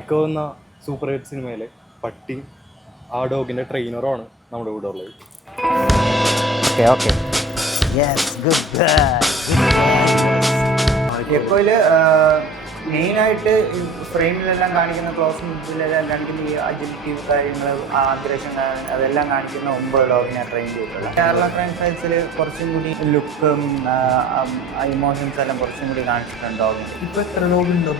Echo എന്ന super hit സിനിമയിലെ പട്ടി ആ ഡോഗിൻ്റെ ട്രെയിനറുമാണ് നമ്മുടെ കൂടെ ഉള്ളത്. ഓക്കെ ഓക്കെ യെസ് ഗുഡ് എക്കോയിൽ മെയിനായിട്ട് ഫ്രെയിമിലെല്ലാം കാണിക്കുന്ന ക്ലോസ് ഇതിലെല്ലാം കാണിക്കുന്ന ഈ അജിലിറ്റി കാര്യങ്ങൾ ആഗ്രഷൻ അതെല്ലാം കാണിക്കുന്ന 9 ഡോഗിനെ ട്രെയിൻ ചെയ്തിട്ടുള്ള കേരള ഫ്രാഞ്ചൈസിൽ കുറച്ചും കൂടി ലുക്കും ഇമോഷൻസ് എല്ലാം കുറച്ചും കൂടി കാണിച്ചിട്ടുണ്ട് ഡോഗിന്. ഇപ്പോൾ എത്ര ഡോഗുണ്ടോ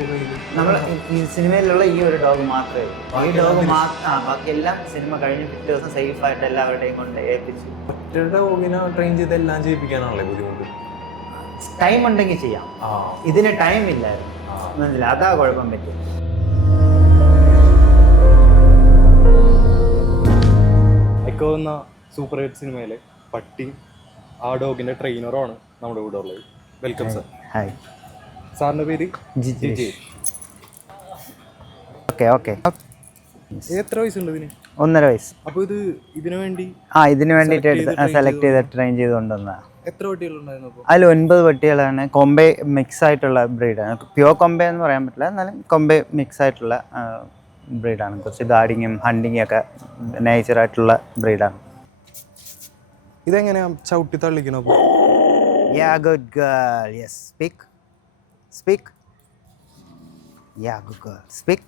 നമ്മൾ ഈ സിനിമയിലുള്ള ഈ ഒരു ഡോഗ് മാത്രമേ ഈ ഡോഗ് ബാക്കിയെല്ലാം സിനിമ കഴിഞ്ഞ് പിറ്റേ ദിവസം സേഫായിട്ട് എല്ലാവരുടെയും കൊണ്ട് ഏൽപ്പിച്ചു. ഒറ്റ ഡോഗിനെ ട്രെയിൻ ചെയ്ത് എല്ലാം ചെയ്യിപ്പിക്കാനാണല്ലേ ബുദ്ധിമുട്ട്? ടൈം ഉണ്ടെങ്കിൽ ചെയ്യാം, ഇതിന് ടൈം ഇല്ലായിരുന്നു, മനസ്സിലായി, അതാ കുഴപ്പം പറ്റും. എക്കോ എന്ന സൂപ്പർ ഹിറ്റ് സിനിമയിലെ പട്ടി ആ ഡോഗിൻ്റെ ട്രെയിനറുമാണ് നമ്മുടെ കൂടെ ഉള്ളത്. Welcome sir. ഹായ്, സാറിൻ്റെ പേര് ജിജേഷ്. Okay okay. എത്ര വയസ്സുണ്ട് ഇതിന്? 1.5 വയസ്സ്. അപ്പോൾ ഇതിനു വേണ്ടി ഇതിന് വേണ്ടിയിട്ട് സെലക്ട് ചെയ്ത് ട്രെയിൻ ചെയ്ത് കൊണ്ടുവന്നതാണ്. എത്ര പട്ടികളുണ്ടായിരുന്നു അപ്പോൾ? അതിൽ 9 പട്ടികളാണ്. കൊമ്പെ മിക്സ് ആയിട്ടുള്ള ബ്രീഡാണ്. പ്യുവർ കൊമ്പെ എന്ന് പറയാൻ പറ്റില്ല, എന്നാലും കൊമ്പെ മിക്സ് ആയിട്ടുള്ള ബ്രീഡാണ്. കുറച്ച് ഗാർഡിങ്ങും ഹണ്ടിങ്ങും ഒക്കെ നേച്ചറായിട്ടുള്ള ബ്രീഡാണ്. ഇതെങ്ങനെയാ ചവിട്ടി തള്ളിക്കണോ? Yeah good girl, yes speak speak. Yeah good girl speak.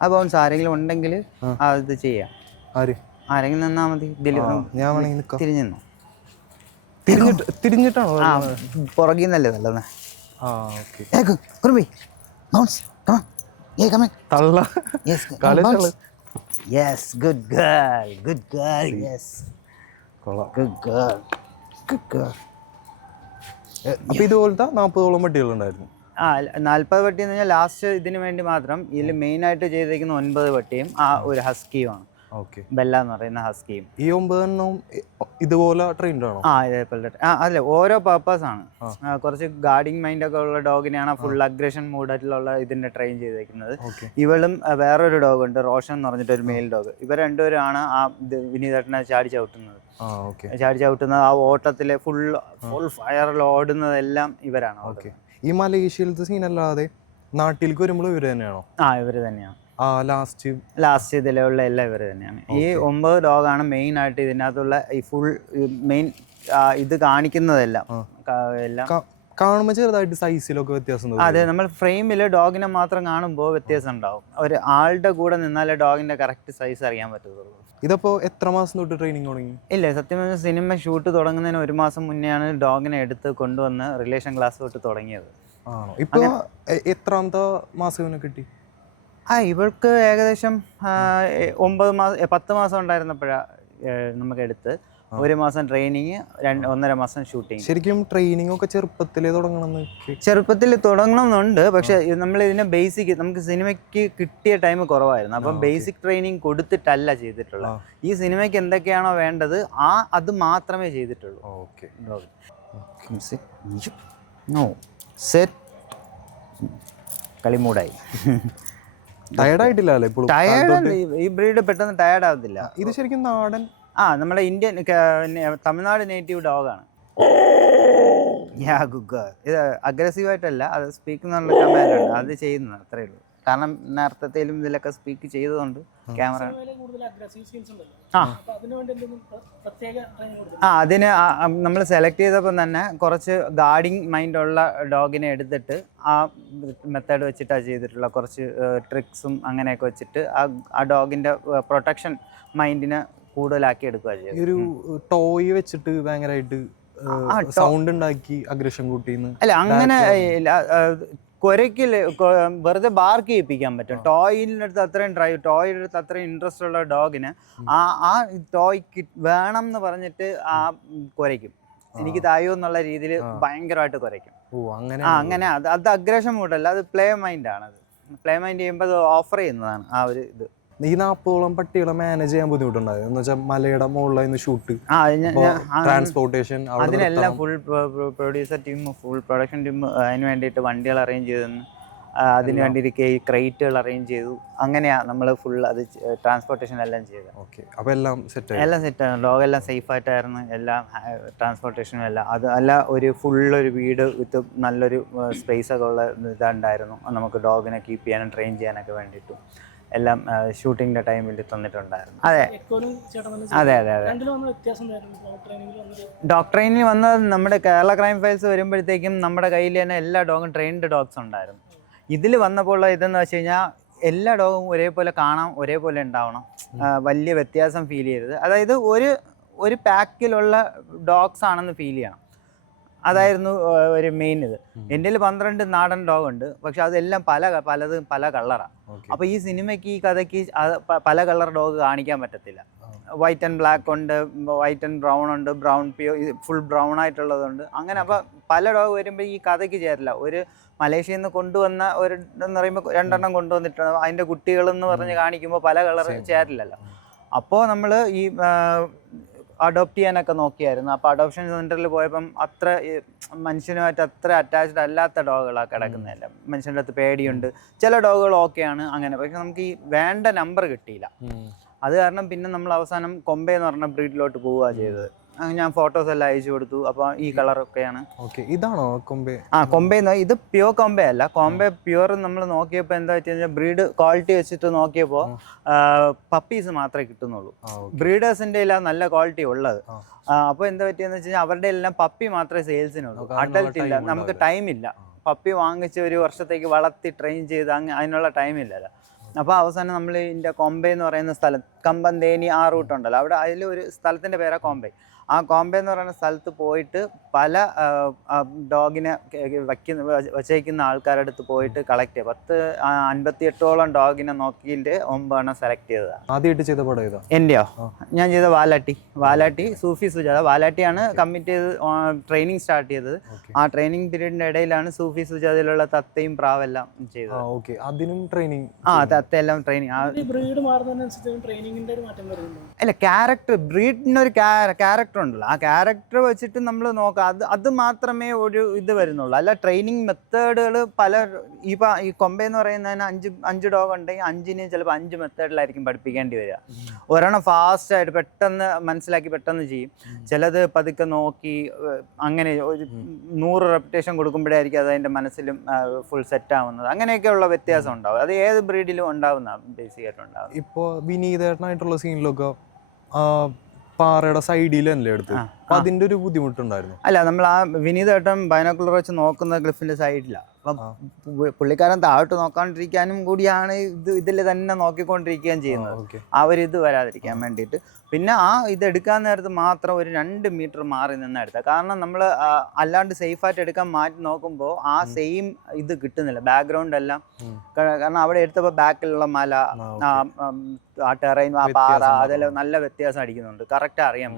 ആ ബൗൺസ് ആരെങ്കിലും ഉണ്ടെങ്കിൽ അത് ചെയ്യാം. ആരെങ്കിലും നിന്നാൽ മതി. ഞാൻ വേണമെങ്കിൽ തിരിഞ്ഞു തിരിഞ്ഞിട്ടാണോ? പുറകിൽ നിന്നല്ലേ നല്ലത്. Yes good girl, good girl, yes good girl, good girl. അപ്പോൾ ഇതുപോലത്തെ 40ഓളം പട്ടികളുണ്ടായിരുന്നു. 40 പട്ടി എന്ന് പറഞ്ഞാൽ ലാസ്റ്റ് ഇതിന് വേണ്ടി മാത്രം. ഇതിൽ മെയിനായിട്ട് ചെയ്തിരിക്കുന്ന 9 പട്ടിയും ഒരു ഹസ്കിയുമാണ്. ബെല്ല എന്ന് പറയുന്ന ഹസ്കിയും. ഈ 9 ഇതുപോലെ ട്രെയിൻഡ് ആണോ? ഇതേപോലെ അല്ല, ഓരോ പർപ്പസ് ആണ്. കുറച്ച് ഗാർഡിങ് മൈൻഡ് ഒക്കെ ഉള്ള ഡോഗിനെയാണ് ഫുൾ അഗ്രഷൻ മൂഡായിട്ടുള്ള ഇതിന്റെ ട്രെയിൻ ചെയ്തേക്കുന്നത്. ഇവളും വേറൊരു ഡോഗ് ഉണ്ട്, റോഷൻ എന്ന് പറഞ്ഞിട്ട് ഒരു മെയിൽ ഡോഗ്. ഇവർ രണ്ടുപേരാണ് ആ വിനീതേട്ടനെ ചാടി ചവിട്ടുന്നത്. ആ ഓട്ടത്തിലെ ഫുൾ ഫയറിൽ ഓടുന്നതെല്ലാം ഇവരാണ്. ഈ മലേഷ്യയിലത്തെ സീനല്ലാതെ നാട്ടിലേക്ക് വരുമ്പോൾ ഇവര് തന്നെയാണോ? ഇവര് തന്നെയാണ്. ലാസ്റ്റ് ഇതിലുള്ള എല്ലാം ഇവർ തന്നെയാണ്. ഈ 9 ഡോഗാണ് മെയിൻ ആയിട്ട് ഇതിനകത്തുള്ള ഈ ഫുൾ മെയിൻ ഇത് കാണിക്കുന്നതെല്ലാം. എല്ലാം കാണുമ്പോൾ ചെറുതായിട്ട് സൈസിലൊക്കെ വ്യത്യാസം. അതെ, നമ്മൾ ഫ്രെയിമിൽ ഡോഗിനെ മാത്രം കാണുമ്പോൾ വ്യത്യാസം ഉണ്ടാവും. ഒരു ആളുടെ കൂടെ നിന്നാലേ ഡോഗിന്റെ കറക്റ്റ് സൈസ് അറിയാൻ പറ്റുള്ളൂ. ഇതിപ്പോ എത്ര മാസം തൊട്ട് ട്രെയിനിങ് തുടങ്ങി? ഇല്ല, സത്യം പറഞ്ഞാൽ സിനിമ ഷൂട്ട് തുടങ്ങുന്നതിന് 1 മാസം മുന്നെയാണ് ഡോഗിനെ എടുത്ത് കൊണ്ടുവന്ന് റിലേഷൻ ക്ലാസ് തൊട്ട് തുടങ്ങിയത്. ഇപ്പൊ എത്രാമത്തെ മാസം കിട്ടി? ഇവൾക്ക് ഏകദേശം 9 മാസം 10 മാസം ഉണ്ടായിരുന്നപ്പോഴാണ് നമുക്ക് എടുത്ത്. 1 മാസം ട്രെയിനിങ്, 1.5 മാസം ഷൂട്ടിങ്. ശരിക്കും ട്രെയിനിങ് ഒക്കെ ചെറുപ്പത്തിൽ തുടങ്ങണമെന്നുണ്ട്. പക്ഷെ നമ്മൾ ഇതിനെ ബേസിക്, നമുക്ക് സിനിമയ്ക്ക് കിട്ടിയ ടൈം കുറവായിരുന്നു. അപ്പം ബേസിക് ട്രെയിനിങ് കൊടുത്തിട്ടല്ല ചെയ്തിട്ടുള്ളത്. ഈ സിനിമയ്ക്ക് എന്തൊക്കെയാണോ വേണ്ടത് അത് മാത്രമേ ചെയ്തിട്ടുള്ളൂ. കളിമൂടായി. ടയർഡായിട്ടില്ല? ഈ ബ്രീഡ് പെട്ടെന്ന് ടയർഡ് ആവത്തില്ല. ഇത് ശരിക്കും നാടൻ, നമ്മുടെ ഇന്ത്യൻ തമിഴ്നാട് നേറ്റീവ് ഡോഗാണ്. ഇത് അഗ്രസീവായിട്ടല്ല, അത് സ്പീക്ക് എന്നുള്ള കമാൻഡുണ്ട്, അത് ചെയ്യുന്നത് അത്രേ ഉള്ളൂ. കാരണം നേരത്തേലും ഇതിലൊക്കെ സ്പീക്ക് ചെയ്തതുകൊണ്ട് ക്യാമറ അതിന് നമ്മൾ സെലക്ട് ചെയ്തപ്പോൾ തന്നെ കുറച്ച് ഗാർഡിങ് മൈൻഡുള്ള ഡോഗിനെ എടുത്തിട്ട് ആ മെത്തേഡ് വെച്ചിട്ടാണ് ചെയ്തിട്ടുള്ള. കുറച്ച് ട്രിക്സും അങ്ങനെയൊക്കെ വെച്ചിട്ട് ആ ഡോഗിൻ്റെ പ്രൊട്ടക്ഷൻ മൈൻഡിനെ കൂടുതലാക്കി എടുക്കുക ചെയ്യും. ഒരു ടോയ് വെച്ചിട്ട് ഭയങ്കരമായിട്ട് സൗണ്ട് ഉണ്ടാക്കി അഗ്രഷൻ കൂട്ടിന്ന് അല്ല, അങ്ങനെ കുരയ്ക്കിൽ വെറുതെ ബാർക്ക് ചെയ്യിപ്പിക്കാൻ പറ്റും. ടോയിൻ്റെ അടുത്ത് അത്രയും ഇൻട്രസ്റ്റ് ഉള്ള ഡോഗിന് ആ ടോയ് വേണം എന്ന് പറഞ്ഞിട്ട് കുരയ്ക്കും. എനിക്ക് തായോ എന്നുള്ള രീതിയിൽ ഭയങ്കരമായിട്ട് കുരയ്ക്കും. അങ്ങനെ അത് അഗ്രഷൻ മൂഡല്ല, അത് പ്ലേ മൈൻഡാണ്. അത് പ്ലേ മൈൻഡ് ചെയ്യുമ്പോൾ അത് ഓഫർ ചെയ്യുന്നതാണ് ആ ഒരു ഇത്. ഈ 40ഓളം പട്ടികളെ മാനേജ് ചെയ്യാൻ ബുദ്ധിമുട്ടുണ്ടായത് എന്ന് വെച്ചാൽ മലയുടെ മുകളിലായിരുന്നു ഷൂട്ട്, ട്രാൻസ്പോർട്ടേഷൻ, അതിനെല്ലാം full producer team, full production team അതിന് വേണ്ടിയിട്ട് വണ്ടികൾ അറേഞ്ച് ചെയ്തെന്ന് അതിന് വേണ്ടിയിട്ട് ക്രേറ്റുകൾ അറേഞ്ച് ചെയ്തു. അങ്ങനെയാണ് നമ്മൾ ഫുൾ അത് ട്രാൻസ്പോർട്ടേഷൻ എല്ലാം ചെയ്തത്. ഓക്കെ, അപ്പോൾ എല്ലാം സെറ്റായി? എല്ലാം സെറ്റാണ്. ഡോഗ് എല്ലാം സേഫായിട്ടായിരുന്നു, എല്ലാം ട്രാൻസ്പോർട്ടേഷനും എല്ലാം. അത് അല്ല ഒരു ഫുള്ളൊരു വീട് വിത്ത് നല്ലൊരു സ്പേസൊക്കെ ഉള്ള ഇതുണ്ടായിരുന്നു നമുക്ക് ഡോഗിനെ കീപ്പ് ചെയ്യാനും ട്രെയിൻ ചെയ്യാനൊക്കെ വേണ്ടിയിട്ടും എല്ലാം ഷൂട്ടിങ്ങിൻ്റെ ടൈമിൽ തന്നിട്ടുണ്ടായിരുന്നു. അതെ അതെ അതെ അതെ. ഡോഗ് ട്രെയിനിങ് വന്നത് നമ്മുടെ കേരള ക്രൈം ഫയൽസ് വരുമ്പോഴത്തേക്കും നമ്മുടെ കയ്യിൽ തന്നെ എല്ലാ ഡോഗും ട്രെയിൻഡ് ഡോഗ്സ് ഉണ്ടായിരുന്നു. ഇതിൽ വന്നപ്പോൾ ഇതെന്ന് വെച്ച് കഴിഞ്ഞാൽ എല്ലാ ഡോഗും ഒരേപോലെ കാണാം, ഒരേപോലെ ഉണ്ടാവണം, വലിയ വ്യത്യാസം ഫീൽ ചെയ്യരുത്. അതായത് ഒരു പാക്കിലുള്ള ഡോഗ്സ് ആണെന്ന് ഫീൽ ചെയ്യണം. അതായിരുന്നു ഒരു മെയിൻ ഇത്. എൻ്റെ 12 നാടൻ ഡോഗ് ഉണ്ട്, പക്ഷെ അതെല്ലാം പലതും പല കളറാണ്. അപ്പോൾ ഈ സിനിമയ്ക്ക് ഈ കഥയ്ക്ക് പല കളർ ഡോഗ് കാണിക്കാൻ പറ്റത്തില്ല. വൈറ്റ് ആൻഡ് ബ്ലാക്ക് ഉണ്ട്, വൈറ്റ് ആൻഡ് ബ്രൗൺ ഉണ്ട്, ബ്രൗൺ ഫുൾ ബ്രൗൺ ആയിട്ടുള്ളതുണ്ട്. അങ്ങനെ അപ്പോൾ പല ഡോഗ് വരുമ്പോൾ ഈ കഥയ്ക്ക് ചേരില്ല. ഒരു മലേഷ്യയിൽ നിന്ന് കൊണ്ടുവന്ന ഒരു എന്ന് പറയുമ്പോൾ 2 എണ്ണം കൊണ്ടുവന്നിട്ടുണ്ട്, അതിൻ്റെ കുട്ടികളെന്ന് പറഞ്ഞ് കാണിക്കുമ്പോൾ പല കളർ ചേരില്ലല്ലോ. അപ്പോൾ നമ്മൾ ഈ അഡോപ്റ്റ് ചെയ്യാനൊക്കെ നോക്കിയായിരുന്നു. അപ്പോൾ അഡോപ്ഷൻ സെൻറ്ററിൽ പോയപ്പം അത്ര മനുഷ്യനുമായിട്ട് അത്ര അറ്റാച്ച്ഡ് അല്ലാത്ത ഡോഗുകളാണ് കിടക്കുന്നതല്ല. മനുഷ്യൻ്റെ അടുത്ത് പേടിയുണ്ട്, ചില ഡോഗുകൾ ഓക്കെയാണ് അങ്ങനെ. പക്ഷെ നമുക്ക് ഈ വേണ്ട നമ്പർ കിട്ടിയില്ല. അത് കാരണം പിന്നെ നമ്മൾ അവസാനം കൊമ്പെ എന്ന് പറഞ്ഞ ബ്രീഡിലോട്ട് പോവുക ചെയ്തത്. ഞാൻ ഫോട്ടോസ് എല്ലാം അയച്ചു കൊടുത്തു. അപ്പോൾ ഈ കളറൊക്കെയാണ്. ഇതാണോ കൊമ്പെ? കൊമ്പെ ഇത് പ്യൂർ കൊമ്പെ അല്ല. കൊമ്പെ പ്യൂർ നമ്മൾ നോക്കിയപ്പോൾ എന്താ വെച്ച് കഴിഞ്ഞാൽ ബ്രീഡ് ക്വാളിറ്റി വെച്ചിട്ട് നോക്കിയപ്പോൾ പപ്പീസ് മാത്രമേ കിട്ടുന്നുള്ളൂ. ബ്രീഡേഴ്സിൻ്റെ എല്ലാം നല്ല ക്വാളിറ്റി ഉള്ളത്. അപ്പോൾ എന്താ പറ്റിയെന്ന് വെച്ച് കഴിഞ്ഞാൽ അവരുടെ എല്ലാം പപ്പി മാത്രമേ സെയിൽസിനുള്ളൂ, അഡൽട്ട് ഇല്ല. നമുക്ക് ടൈമില്ല. പപ്പി വാങ്ങിച്ച് ഒരു വർഷത്തേക്ക് വളർത്തി ട്രെയിൻ ചെയ്ത് അതിനുള്ള ടൈമില്ലല്ലോ. അപ്പോൾ അവസാനം നമ്മൾ ഇതിൻ്റെ കൊമ്പെ എന്ന് പറയുന്ന സ്ഥലം, കമ്പന്തേനി ആ റൂട്ടുണ്ടല്ലോ, അവിടെ അതിലൊരു സ്ഥലത്തിൻ്റെ പേരാണ് കൊമ്പെ. ആ കോമ്പെ എന്ന് പറയുന്ന സ്ഥലത്ത് പോയിട്ട് പല ഡോഗിനെ വച്ചേക്കുന്ന ആൾക്കാരുടെ അടുത്ത് പോയിട്ട് കളക്ട് ചെയ്ത് 58ഓളം ഡോഗിനെ നോക്കിയിട്ട് 9 സെലക്ട് ചെയ്തതാണ്. ആദ്യമായിട്ട് ചെയ്ത പടം ഏതാ? എൻ്റെയോ? ഞാൻ ചെയ്ത വാലാട്ടി സൂഫി സുജാത. വാലാട്ടിയാണ് കമ്മിറ്റ് ചെയ്ത് ട്രെയിനിങ് സ്റ്റാർട്ട് ചെയ്തത്. ആ ട്രെയിനിങ് പീരീഡിന്റെ ഇടയിലാണ് സൂഫി സുജാതയിലുള്ള തത്തയും പ്രാവെല്ലാം ചെയ്തത്. അതിനും ട്രെയിനിങ്? തത്തയെല്ലാം ട്രെയിനിങ്. അല്ല, ക്യാരക്ടർ, ബ്രീഡിനൊരു ക്യാരക്ടർ ഉണ്ടല്ലോ, ആ ക്യാരക്ടർ വെച്ചിട്ട് നമ്മൾ നോക്കാം. അത് മാത്രമേ ഒരു ഇത് വരുന്നുള്ളൂ. അല്ല, ട്രെയിനിങ് മെത്തേഡുകൾ പല. ഈ കൊമ്പെ എന്ന് പറയുന്നതിന് 5 ഡോഗ് ഉണ്ടെങ്കിൽ 5ന് ചിലപ്പോൾ 5 മെത്തേഡിലായിരിക്കും പഠിപ്പിക്കേണ്ടി വരിക. ഒരെണ്ണം ഫാസ്റ്റായിട്ട് പെട്ടെന്ന് മനസ്സിലാക്കി പെട്ടെന്ന് ചെയ്യും, ചിലത് പതുക്കെ നോക്കി. അങ്ങനെ ഒരു 100 റെപ്പിറ്റേഷൻ കൊടുക്കുമ്പോഴായിരിക്കും അത് അതിൻ്റെ മനസ്സിലും ഫുൾ സെറ്റ് ആവുന്നത്. അങ്ങനെയൊക്കെയുള്ള വ്യത്യാസം ഉണ്ടാവും. അത് ഏത് ബ്രീഡിലും ഉണ്ടാവുന്ന ബേസിക് ആയിട്ട് ഉണ്ടാവും. ഇപ്പോൾ വിനീതേട്ടനായിട്ടുള്ള സീനിലൊക്കെ പാറയുടെ സൈഡിലല്ലേ എടുത്ത്, അപ്പൊ അതിന്റെ ഒരു ബുദ്ധിമുട്ടുണ്ടായിരുന്നു? അല്ല, നമ്മൾ ആ വിനീതേട്ടൻ ബൈനോക്കുലർ വെച്ച് നോക്കുന്ന ക്ലിഫിന്റെ സൈഡിലാണ്. അപ്പം പുള്ളിക്കാരൻ താഴോട്ട് നോക്കാണ്ടിരിക്കാനും കൂടിയാണ് ഇതിൽ തന്നെ നോക്കിക്കൊണ്ടിരിക്കുകയും ചെയ്യുന്നത്, ആ ഒരു ഇത് വരാതിരിക്കാൻ വേണ്ടിയിട്ട്. പിന്നെ ആ ഇത് എടുക്കാൻ നേരത്ത് മാത്രം ഒരു 2 മീറ്റർ മാറി നിന്ന് എടുത്താൽ, കാരണം നമ്മൾ അല്ലാണ്ട് സേഫായിട്ട് എടുക്കാൻ മാറ്റി നോക്കുമ്പോൾ ആ സെയിം ഇത് കിട്ടുന്നില്ല, ബാക്ക്ഗ്രൗണ്ട് എല്ലാം. കാരണം അവിടെ എടുത്തപ്പോൾ ബാക്കിലുള്ള മല, ആ ടെറൈൻ, ആ പാറ, അതെല്ലാം നല്ല വ്യത്യാസം അടിക്കുന്നുണ്ട്, കറക്റ്റ് അറിയാം.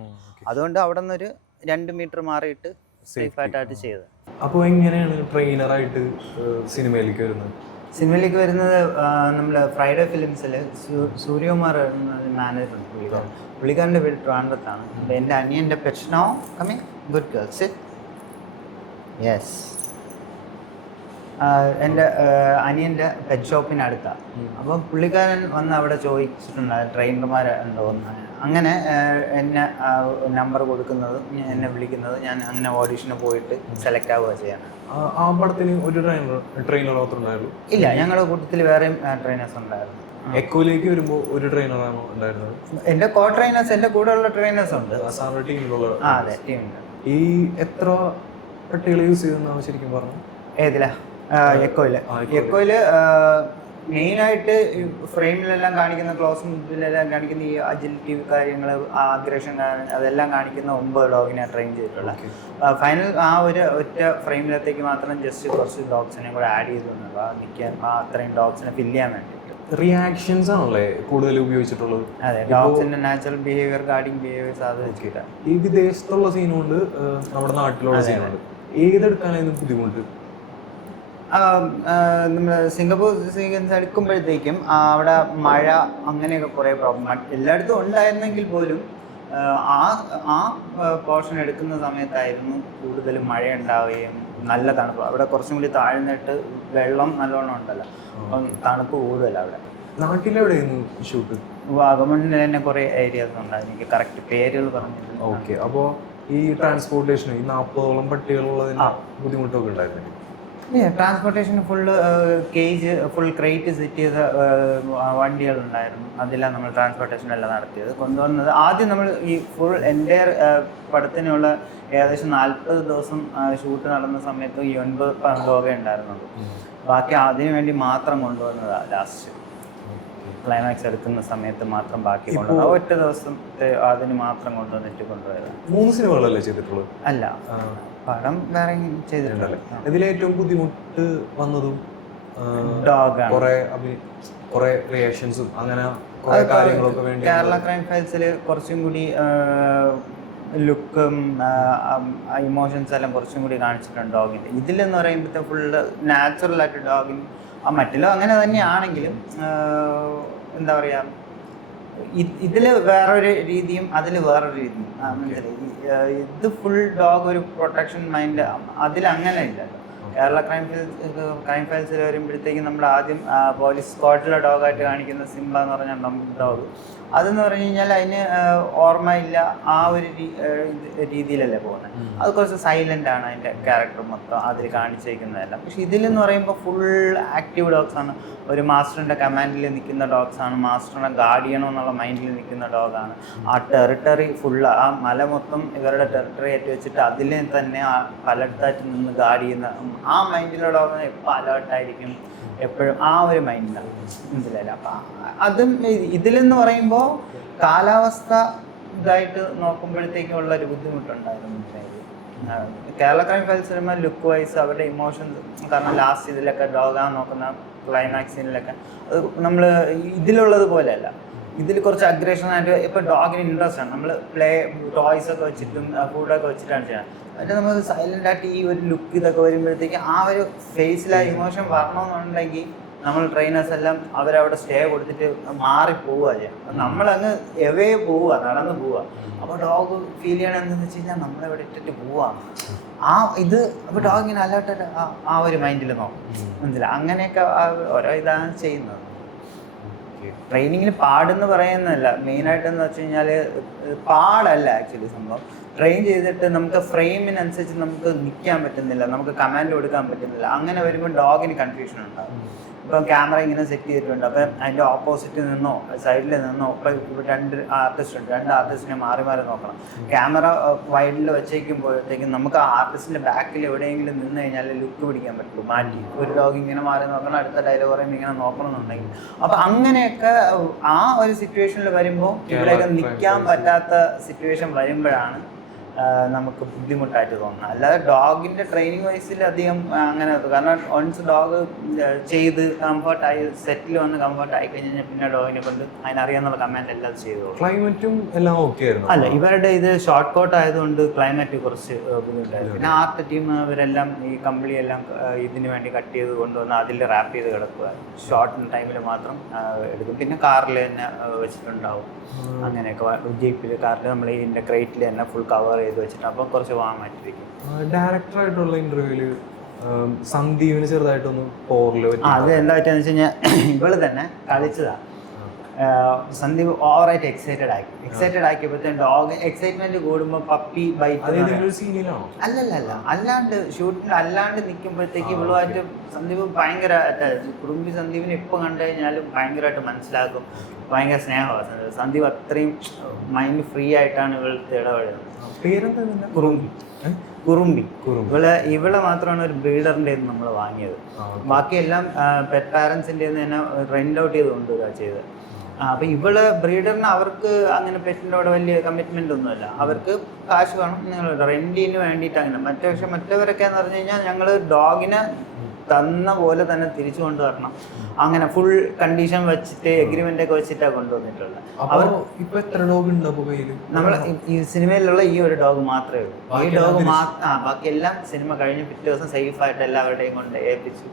അതുകൊണ്ട് അവിടെ നിന്നൊരു 2 മീറ്റർ മാറിയിട്ട് സേഫായിട്ടായിട്ട് ചെയ്തത്. അപ്പോൾ എങ്ങനെയാണ് ട്രെയിനറായിട്ട് സിനിമയിലേക്ക് വരുന്നത്? സിനിമയിലേക്ക് വരുന്നത് നമ്മൾ ഫ്രൈഡേ ഫിലിംസിൽ സൂര്യകുമാർ മാനേജറുണ്ട്. പുള്ളിക്കാരൻ്റെ വീട് ട്രിവാൻഡ്രത്താണ്. എൻ്റെ അനിയൻ്റെ പെറ്റ്നോ കമ്മിങ് ഗുഡ് ഗേൾസ്. യെസ്, എൻ്റെ അനിയൻ്റെ പെറ്റ് ഷോപ്പിനടുത്താണ്. അപ്പം പുള്ളിക്കാരൻ വന്ന് അവിടെ ചോദിച്ചിട്ടുണ്ടായിരുന്നു ട്രെയിനർമാർ ഉണ്ടോ എന്ന്. അങ്ങനെ എന്നെ നമ്പർ കൊടുക്കുന്നത്, എന്നെ വിളിക്കുന്നത്, ഞാൻ അങ്ങനെ ഓഡീഷന് പോയിട്ട് സെലക്ട് ആവുക ചെയ്യണം. ആ പടത്തിന് ഒരു ട്രെയിനർ മാത്രം? ഇല്ല, ഞങ്ങളുടെ കൂട്ടത്തിൽ വേറെയും ട്രെയിനേഴ്സ് ഉണ്ടായിരുന്നു. എക്കോയിലേക്ക് വരുമ്പോൾ ഒരു ട്രെയിനറാണോ ഉണ്ടായിരുന്നത്? എൻ്റെ കോ ട്രെയിനേഴ്സ്, എൻ്റെ കൂടെയുള്ള ട്രെയിനേഴ്സ് ഉണ്ട്. ടീമിലുള്ള? അതെ, ടീമുണ്ട്. ഈ എത്ര പട്ടികൾ യൂസ് ചെയ്തെന്നാണ് ശരിക്കും പറഞ്ഞു? ഏതിലാ? എക്കോയില് മെയിനായിട്ട് ഫ്രെയിമിലെല്ലാം കാണിക്കുന്ന, ക്ലോസ് മുമ്പിലെല്ലാം കാണിക്കുന്ന ഈ അജിലിറ്റി കാര്യങ്ങൾ, അഗ്രഷൻ, അതെല്ലാം കാണിക്കുന്ന 9 ഡോഗിനെ ട്രെയിൻ ചെയ്തിട്ടുള്ള. ഫൈനൽ ആ ഒറ്റ ഫ്രെയിമിലത്തേക്ക് മാത്രം ജസ്റ്റ് കുറച്ച് ഡോഗ്സിനെ കൂടെ ആഡ് ചെയ്തു നിൽക്കാൻ, അത്രയും ഡോഗ്സിനെ ഫില്ല് ചെയ്യാൻ വേണ്ടിയിട്ട്. റിയാക്ഷൻസ് ആണല്ലേ കൂടുതൽ ഉപയോഗിച്ചിട്ടുള്ളത്? അതെ, ഡോഗ്സിന്റെ നാച്ചുറൽ ബിഹേവിയർ, ഗാർഡിങ് ബിഹേവിയേഴ്സ് അത് വെച്ചിട്ട്. ഈ വിദേശത്തുള്ള സീനുണ്ട്, നമ്മുടെ നാട്ടിലുള്ള സീനുണ്ട്, ഏതെടുക്കാനായിരുന്നു ബുദ്ധിമുട്ട്? നമ്മൾ സിംഗപ്പൂർ സീക്വൻസ് എടുക്കുമ്പോഴത്തേക്കും അവിടെ മഴ അങ്ങനെയൊക്കെ കുറേ പ്രോബ്ലം എല്ലായിടത്തും ഉണ്ടായിരുന്നെങ്കിൽ പോലും ആ പോർഷൻ എടുക്കുന്ന സമയത്തായിരുന്നു കൂടുതലും മഴ ഉണ്ടാവുകയും നല്ല തണുപ്പ്. അവിടെ കുറച്ചും കൂടി താഴ്ന്നിട്ട് വെള്ളം നല്ലോണം ഉണ്ടല്ലോ, അപ്പം തണുപ്പ് കൂടുതലാണ് അവിടെ. നാട്ടിലെവിടെയായിരുന്നു ഷൂട്ട്? വാഗമണ്ണിൽ തന്നെ കുറേ ഏരിയാസ് ഉണ്ട്, എനിക്ക് കറക്റ്റ് പേരുകൾ പറഞ്ഞിട്ടുണ്ട്. ഓക്കെ. അപ്പോൾ ഈ ട്രാൻസ്പോർട്ടേഷൻ ഈ 40ഓളം പട്ടികളുള്ളതിന് ബുദ്ധിമുട്ടൊക്കെ ഉണ്ടായിരുന്നു? Transportation full cage full crate set ചെയ്ത വണ്ടികളുണ്ടായിരുന്നു. അതിലാണ് നമ്മൾ ട്രാൻസ്പോർട്ടേഷൻ എല്ലാം നടത്തിയത്. കൊണ്ടുവന്നത് ആദ്യം നമ്മൾ ഈ ഫുൾ എൻ്റയർ പടത്തിനുള്ള ഏകദേശം 40 ദിവസം ഷൂട്ട് നടന്ന സമയത്ത് 9 ഡോഗേ ഉണ്ടായിരുന്നുള്ളൂ. ബാക്കി അതിനു വേണ്ടി മാത്രം കൊണ്ടുവന്നതാണ്. ലാസ്റ്റ് ക്ലൈമാക്സ് എടുക്കുന്ന സമയത്ത് മാത്രം ബാക്കി കൊണ്ടുവന്നത്. ഒറ്റ ദിവസം അതിന് മാത്രം കൊണ്ടുവന്നതാണ്. 3 സിനിമകളല്ലേ ചെയ്തിട്ടുള്ളത്? അല്ല, പടം വേറെ ചെയ്തിട്ടുണ്ടല്ലേ. ഇതിലേറ്റവും ബുദ്ധിമുട്ട് വന്നതും ഡോഗാണ്. കുറെ റിയാക്ഷൻസും അങ്ങനെ കുറെ കാര്യങ്ങളൊക്കെ വേണ്ടി കേരള ക്രൈം ഫയൽസിൽ കുറച്ചും കൂടി ലുക്കും ഇമോഷൻസ് എല്ലാം കുറച്ചും കൂടി കാണിച്ചിട്ടുണ്ട് ഡോഗിൻ്റെ. ഇതിലെന്ന് പറയുമ്പോഴത്തെ ഫുള്ള് നാച്ചുറലായിട്ട് ഡോഗിന് മറ്റിലും അങ്ങനെ തന്നെയാണെങ്കിലും എന്താ പറയുക, ഇതിൽ വേറൊരു രീതിയും അതിൽ വേറൊരു രീതിയും മനസ്സിലായി. ഇത് ഫുൾ ഡോഗ് ഒരു പ്രൊട്ടക്ഷൻ മൈൻഡ്, അതിലങ്ങനെ ഇല്ലല്ലോ. കേരള ക്രൈം ഫയൽസിൽ വരുമ്പോഴത്തേക്കും നമ്മൾ ആദ്യം പോലീസ് സ്ക്വാഡിലെ ഡോഗായിട്ട് കാണിക്കുന്ന സിംബ എന്ന് പറഞ്ഞാൽ നമ്മുടെ ഡോഗ്, അതെന്ന് പറഞ്ഞു കഴിഞ്ഞാൽ അതിന് ഓർമ്മയില്ല, ആ ഒരു രീതിയിലല്ലേ പോകുന്നത്. അത് കുറച്ച് സൈലൻ്റ് ആണ് അതിൻ്റെ ക്യാരക്ടർ മൊത്തം അതിൽ കാണിച്ചേക്കുന്നതെല്ലാം. പക്ഷെ ഇതിലെന്ന് പറയുമ്പോൾ ഫുൾ ആക്റ്റീവ് ഡോഗ്സ് ആണ്. ഒരു മാസ്റ്ററിൻ്റെ കമാൻഡിൽ നിൽക്കുന്ന ഡോഗ്സ് ആണ്, മാസ്റ്ററിനെ ഗാർഡ് ചെയ്യണം എന്നുള്ള മൈൻഡിൽ നിൽക്കുന്ന ഡോഗാണ്. ആ ടെറിട്ടറി ഫുള്ള്, ആ മല മൊത്തം ഇവരുടെ ടെറിട്ടറി ആയിട്ട് വെച്ചിട്ട് അതിൽ തന്നെ ആ പലയിടത്തായിട്ട് നിന്ന് ഗാർഡ് ചെയ്യുന്ന ആ മൈൻഡിലുള്ള ഡോഗിന് എപ്പോൾ അലേർട്ടായിരിക്കും, എപ്പോഴും ആ ഒരു മൈൻഡിലാണ്. മനസ്സിലായില്ല. അപ്പം അതും ഇതിലെന്ന് പറയുമ്പോൾ കാലാവസ്ഥ ഇതായിട്ട് നോക്കുമ്പോഴത്തേക്കും ഉള്ളൊരു ബുദ്ധിമുട്ടുണ്ടായിരുന്നു. Kerala crime files cinema look wise അവരുടെ ഇമോഷൻസ്, കാരണം ലാസ്റ്റ് ഇതിലൊക്കെ ഡോഗാൻ നോക്കുന്ന ക്ലൈമാക്സിലൊക്കെ അത് നമ്മൾ ഇതിലുള്ളത് പോലെയല്ല. ഇതിൽ കുറച്ച് അഗ്രഷനായിട്ട് ഇപ്പോൾ ഡോഗിന് ഇൻട്രസ്റ്റ് ആണ്. നമ്മൾ ടോയ്സ് ഒക്കെ വെച്ചിട്ടും ഫുഡൊക്കെ വെച്ചിട്ടാണ് ചെയ്യുന്നത്. എന്നിട്ട് നമ്മൾ സൈലൻ്റ് ആയിട്ട് ഈ ഒരു ലുക്ക് ഇതൊക്കെ വരുമ്പോഴത്തേക്ക് ആ ഒരു ഫേസിൽ ആ ഇമോഷൻ വരണമെന്നുണ്ടെങ്കിൽ നമ്മൾ ട്രെയിനേഴ്സ് എല്ലാം അവരവിടെ സ്റ്റേ കൊടുത്തിട്ട് മാറി പോവുക ചെയ്യാം. നമ്മളങ്ങ് എവേ പോവുക, നടന്ന് പോവുക. അപ്പോൾ ഡോഗ് ഫീൽ ചെയ്യണം എന്താണെന്ന് വെച്ച് കഴിഞ്ഞാൽ നമ്മളെവിടെ ഇട്ടിട്ട് പോവാണ് ഇത്. അപ്പോൾ ഡോഗ് ഇങ്ങനെ അലേർട്ടായിട്ട് ആ ഒരു മൈൻഡിൽ നോക്കും. മനസ്സിലായി. അങ്ങനെയൊക്കെ ഓരോ ഇതാണ് ചെയ്യുന്നത്. ട്രെയിനിങ്ങിൽ പാടെന്ന് പറയുന്നതല്ല, മെയിനായിട്ടെന്ന് വെച്ച് കഴിഞ്ഞാൽ പാടല്ല ആക്ച്വലി സംഭവം. ട്രെയിൻ ചെയ്തിട്ട് നമുക്ക് ഫ്രെയിമിനനുസരിച്ച് നമുക്ക് നിൽക്കാൻ പറ്റുന്നില്ല, നമുക്ക് കമാൻഡ് കൊടുക്കാൻ പറ്റുന്നില്ല. അങ്ങനെ വരുമ്പോൾ ഡോഗിന് കൺഫ്യൂഷൻ ഉണ്ടാകും. ഇപ്പം ക്യാമറ ഇങ്ങനെ സെറ്റ് ചെയ്തിട്ടുണ്ട്, അപ്പം അതിൻ്റെ ഓപ്പോസിറ്റിൽ നിന്നോ സൈഡിൽ നിന്നോ ഇപ്പം ഇവിടെ 2 ആർട്ടിസ്റ്റ് ഉണ്ട്, 2 ആർട്ടിസ്റ്റിനെ മാറി മാറി നോക്കണം. ക്യാമറ വൈഡിൽ വെച്ചേക്കുമ്പോഴത്തേക്കും നമുക്ക് ആ ആർട്ടിസ്റ്റിൻ്റെ ബാക്കിൽ എവിടെയെങ്കിലും നിന്ന് കഴിഞ്ഞാൽ ലുക്ക് പിടിക്കാൻ പറ്റുള്ളൂ. മാറ്റി ഒരു ഡോഗ് ഇങ്ങനെ മാറി നോക്കണം, അടുത്ത ഡയലോഗ് പറയുമ്പോൾ ഇങ്ങനെ നോക്കണമെന്നുണ്ടെങ്കിൽ. അപ്പം അങ്ങനെയൊക്കെ ആ ഒരു സിറ്റുവേഷനിൽ വരുമ്പോൾ ഇവിടെയൊക്കെ നിൽക്കാൻ പറ്റാത്ത സിറ്റുവേഷൻ വരുമ്പോഴാണ് നമുക്ക് ബുദ്ധിമുട്ടായിട്ട് തോന്നുന്നത്. അല്ലാതെ ഡോഗിൻ്റെ ട്രെയിനിങ് വൈസിൽ അധികം അങ്ങനെ, കാരണം വൺസ് ഡോഗ് ചെയ്ത് കംഫർട്ടായി സെറ്റിൽ വന്ന് കംഫർട്ടായി കഴിഞ്ഞാൽ പിന്നെ ഡോഗിനെ കൊണ്ട് അതിനറിയാന്നുള്ള കമാൻഡ് എല്ലാം ചെയ്തു. ക്ലൈമറ്റും എല്ലാം ഓക്കെ ആയിരുന്നു. അല്ല, ഇവരുടെ ഇത് ഷോർട്ട് കോട്ട് ആയതുകൊണ്ട് ക്ലൈമറ്റ് കുറച്ച് ബുദ്ധിമുട്ടായിരുന്നു. പിന്നെ ആർട്ട് ടീം ഇവരെല്ലാം ഈ കമ്പിളി എല്ലാം ഇതിന് വേണ്ടി കട്ട് ചെയ്ത് കൊണ്ടുവന്ന് അതിൽ റാപ്പ് ചെയ്ത് കിടക്കുക. ഷോർട്ട് ടൈമിൽ മാത്രം എടുക്കും. പിന്നെ കാറിൽ തന്നെ വെച്ചിട്ടുണ്ടാവും. അങ്ങനെയൊക്കെ ജീപ്പിൽ കാറിൽ നമ്മൾ ഇതിൻ്റെ ക്രേറ്റിൽ തന്നെ ഫുൾ കവർ ചെയ്ത് വെച്ചിട്ട് അപ്പോൾ കുറച്ച് വാങ്ങാമായിട്ടിരിക്കും. ഡയറക്ടറായിട്ടുള്ള ഇന്റർവ്യൂവിൽ സന്ദീപിന് ചെറുതായിട്ടൊന്ന് പോറിൽ അത് എന്താ പറ്റുക വെച്ച് കഴിഞ്ഞാൽ ഇവള് തന്നെ കളിച്ചതാണ്. സന്ദീപ് ഓവറായിട്ട് എക്സൈറ്റഡ് ആക്കിയപ്പോഴത്തേക്കും ഡോഗ് എക്സൈറ്റ്മെന്റ് കൂടുമ്പോൾ പപ്പി ബൈറ്റ്. അല്ലല്ല, അല്ലാണ്ട് ഷൂട്ടിൽ അല്ലാണ്ട് നിൽക്കുമ്പോഴത്തേക്ക് ഇവളുമായിട്ട് സന്ദീപ് ഭയങ്കര കുടുംബി. സന്ദീപിനെ എപ്പോൾ കണ്ടു കഴിഞ്ഞാലും ഭയങ്കരമായിട്ട് മനസ്സിലാക്കും, ഭയങ്കര സ്നേഹമാണ് സന്ദീപ്. അത്രയും മൈൻഡ് ഫ്രീ ആയിട്ടാണ് ഇവളുടെ ഇടപെടുന്നത്. പേരെന്താ? കുറുമ്പി. ഇവളെ മാത്രമാണ് ഒരു ബ്രീഡറിൻ്റെ നമ്മൾ വാങ്ങിയത്. ബാക്കിയെല്ലാം പെറ്റ് പാരൻസിൻ്റെ തന്നെ റെന്റ് ഔട്ട് ചെയ്ത് കൊണ്ടുവരിക ചെയ്തത്. അപ്പം ഇവള് ബ്രീഡറിന് അവർക്ക് അങ്ങനെ പെറ്റിൻ്റെ വലിയ കമ്മിറ്റ്മെൻ്റ് ഒന്നുമില്ല. അവർക്ക് കാശ് വേണം, നിങ്ങൾ റെൻറ്റിന് വേണ്ടിയിട്ട് അങ്ങനെ. മറ്റവരൊക്കെ എന്ന് പറഞ്ഞു കഴിഞ്ഞാൽ ഞങ്ങൾ ഡോഗിനെ തന്ന പോലെ തന്നെ തിരിച്ചു കൊണ്ടുവരണം. അങ്ങനെ ഫുൾ കണ്ടീഷൻ വെച്ചിട്ട് എഗ്രിമെന്റ് ഒക്കെ വെച്ചിട്ടാണ് കൊണ്ടുവന്നിട്ടുള്ളത്. അവർ ഇപ്പൊ എത്ര ഡോഗ് ഉണ്ട് അപ്പൊ കയ്യില്? നമ്മൾ ഈ സിനിമയിലുള്ള ഈ ഒരു ഡോഗ് മാത്രമേ ഉള്ളൂ. ഈ ഡോഗ് ബാക്കി എല്ലാം സിനിമ കഴിഞ്ഞ് പിറ്റേ ദിവസം സേഫ് ആയിട്ട് എല്ലാവരുടെയും കൊണ്ട് ഏൽപ്പിച്ചു.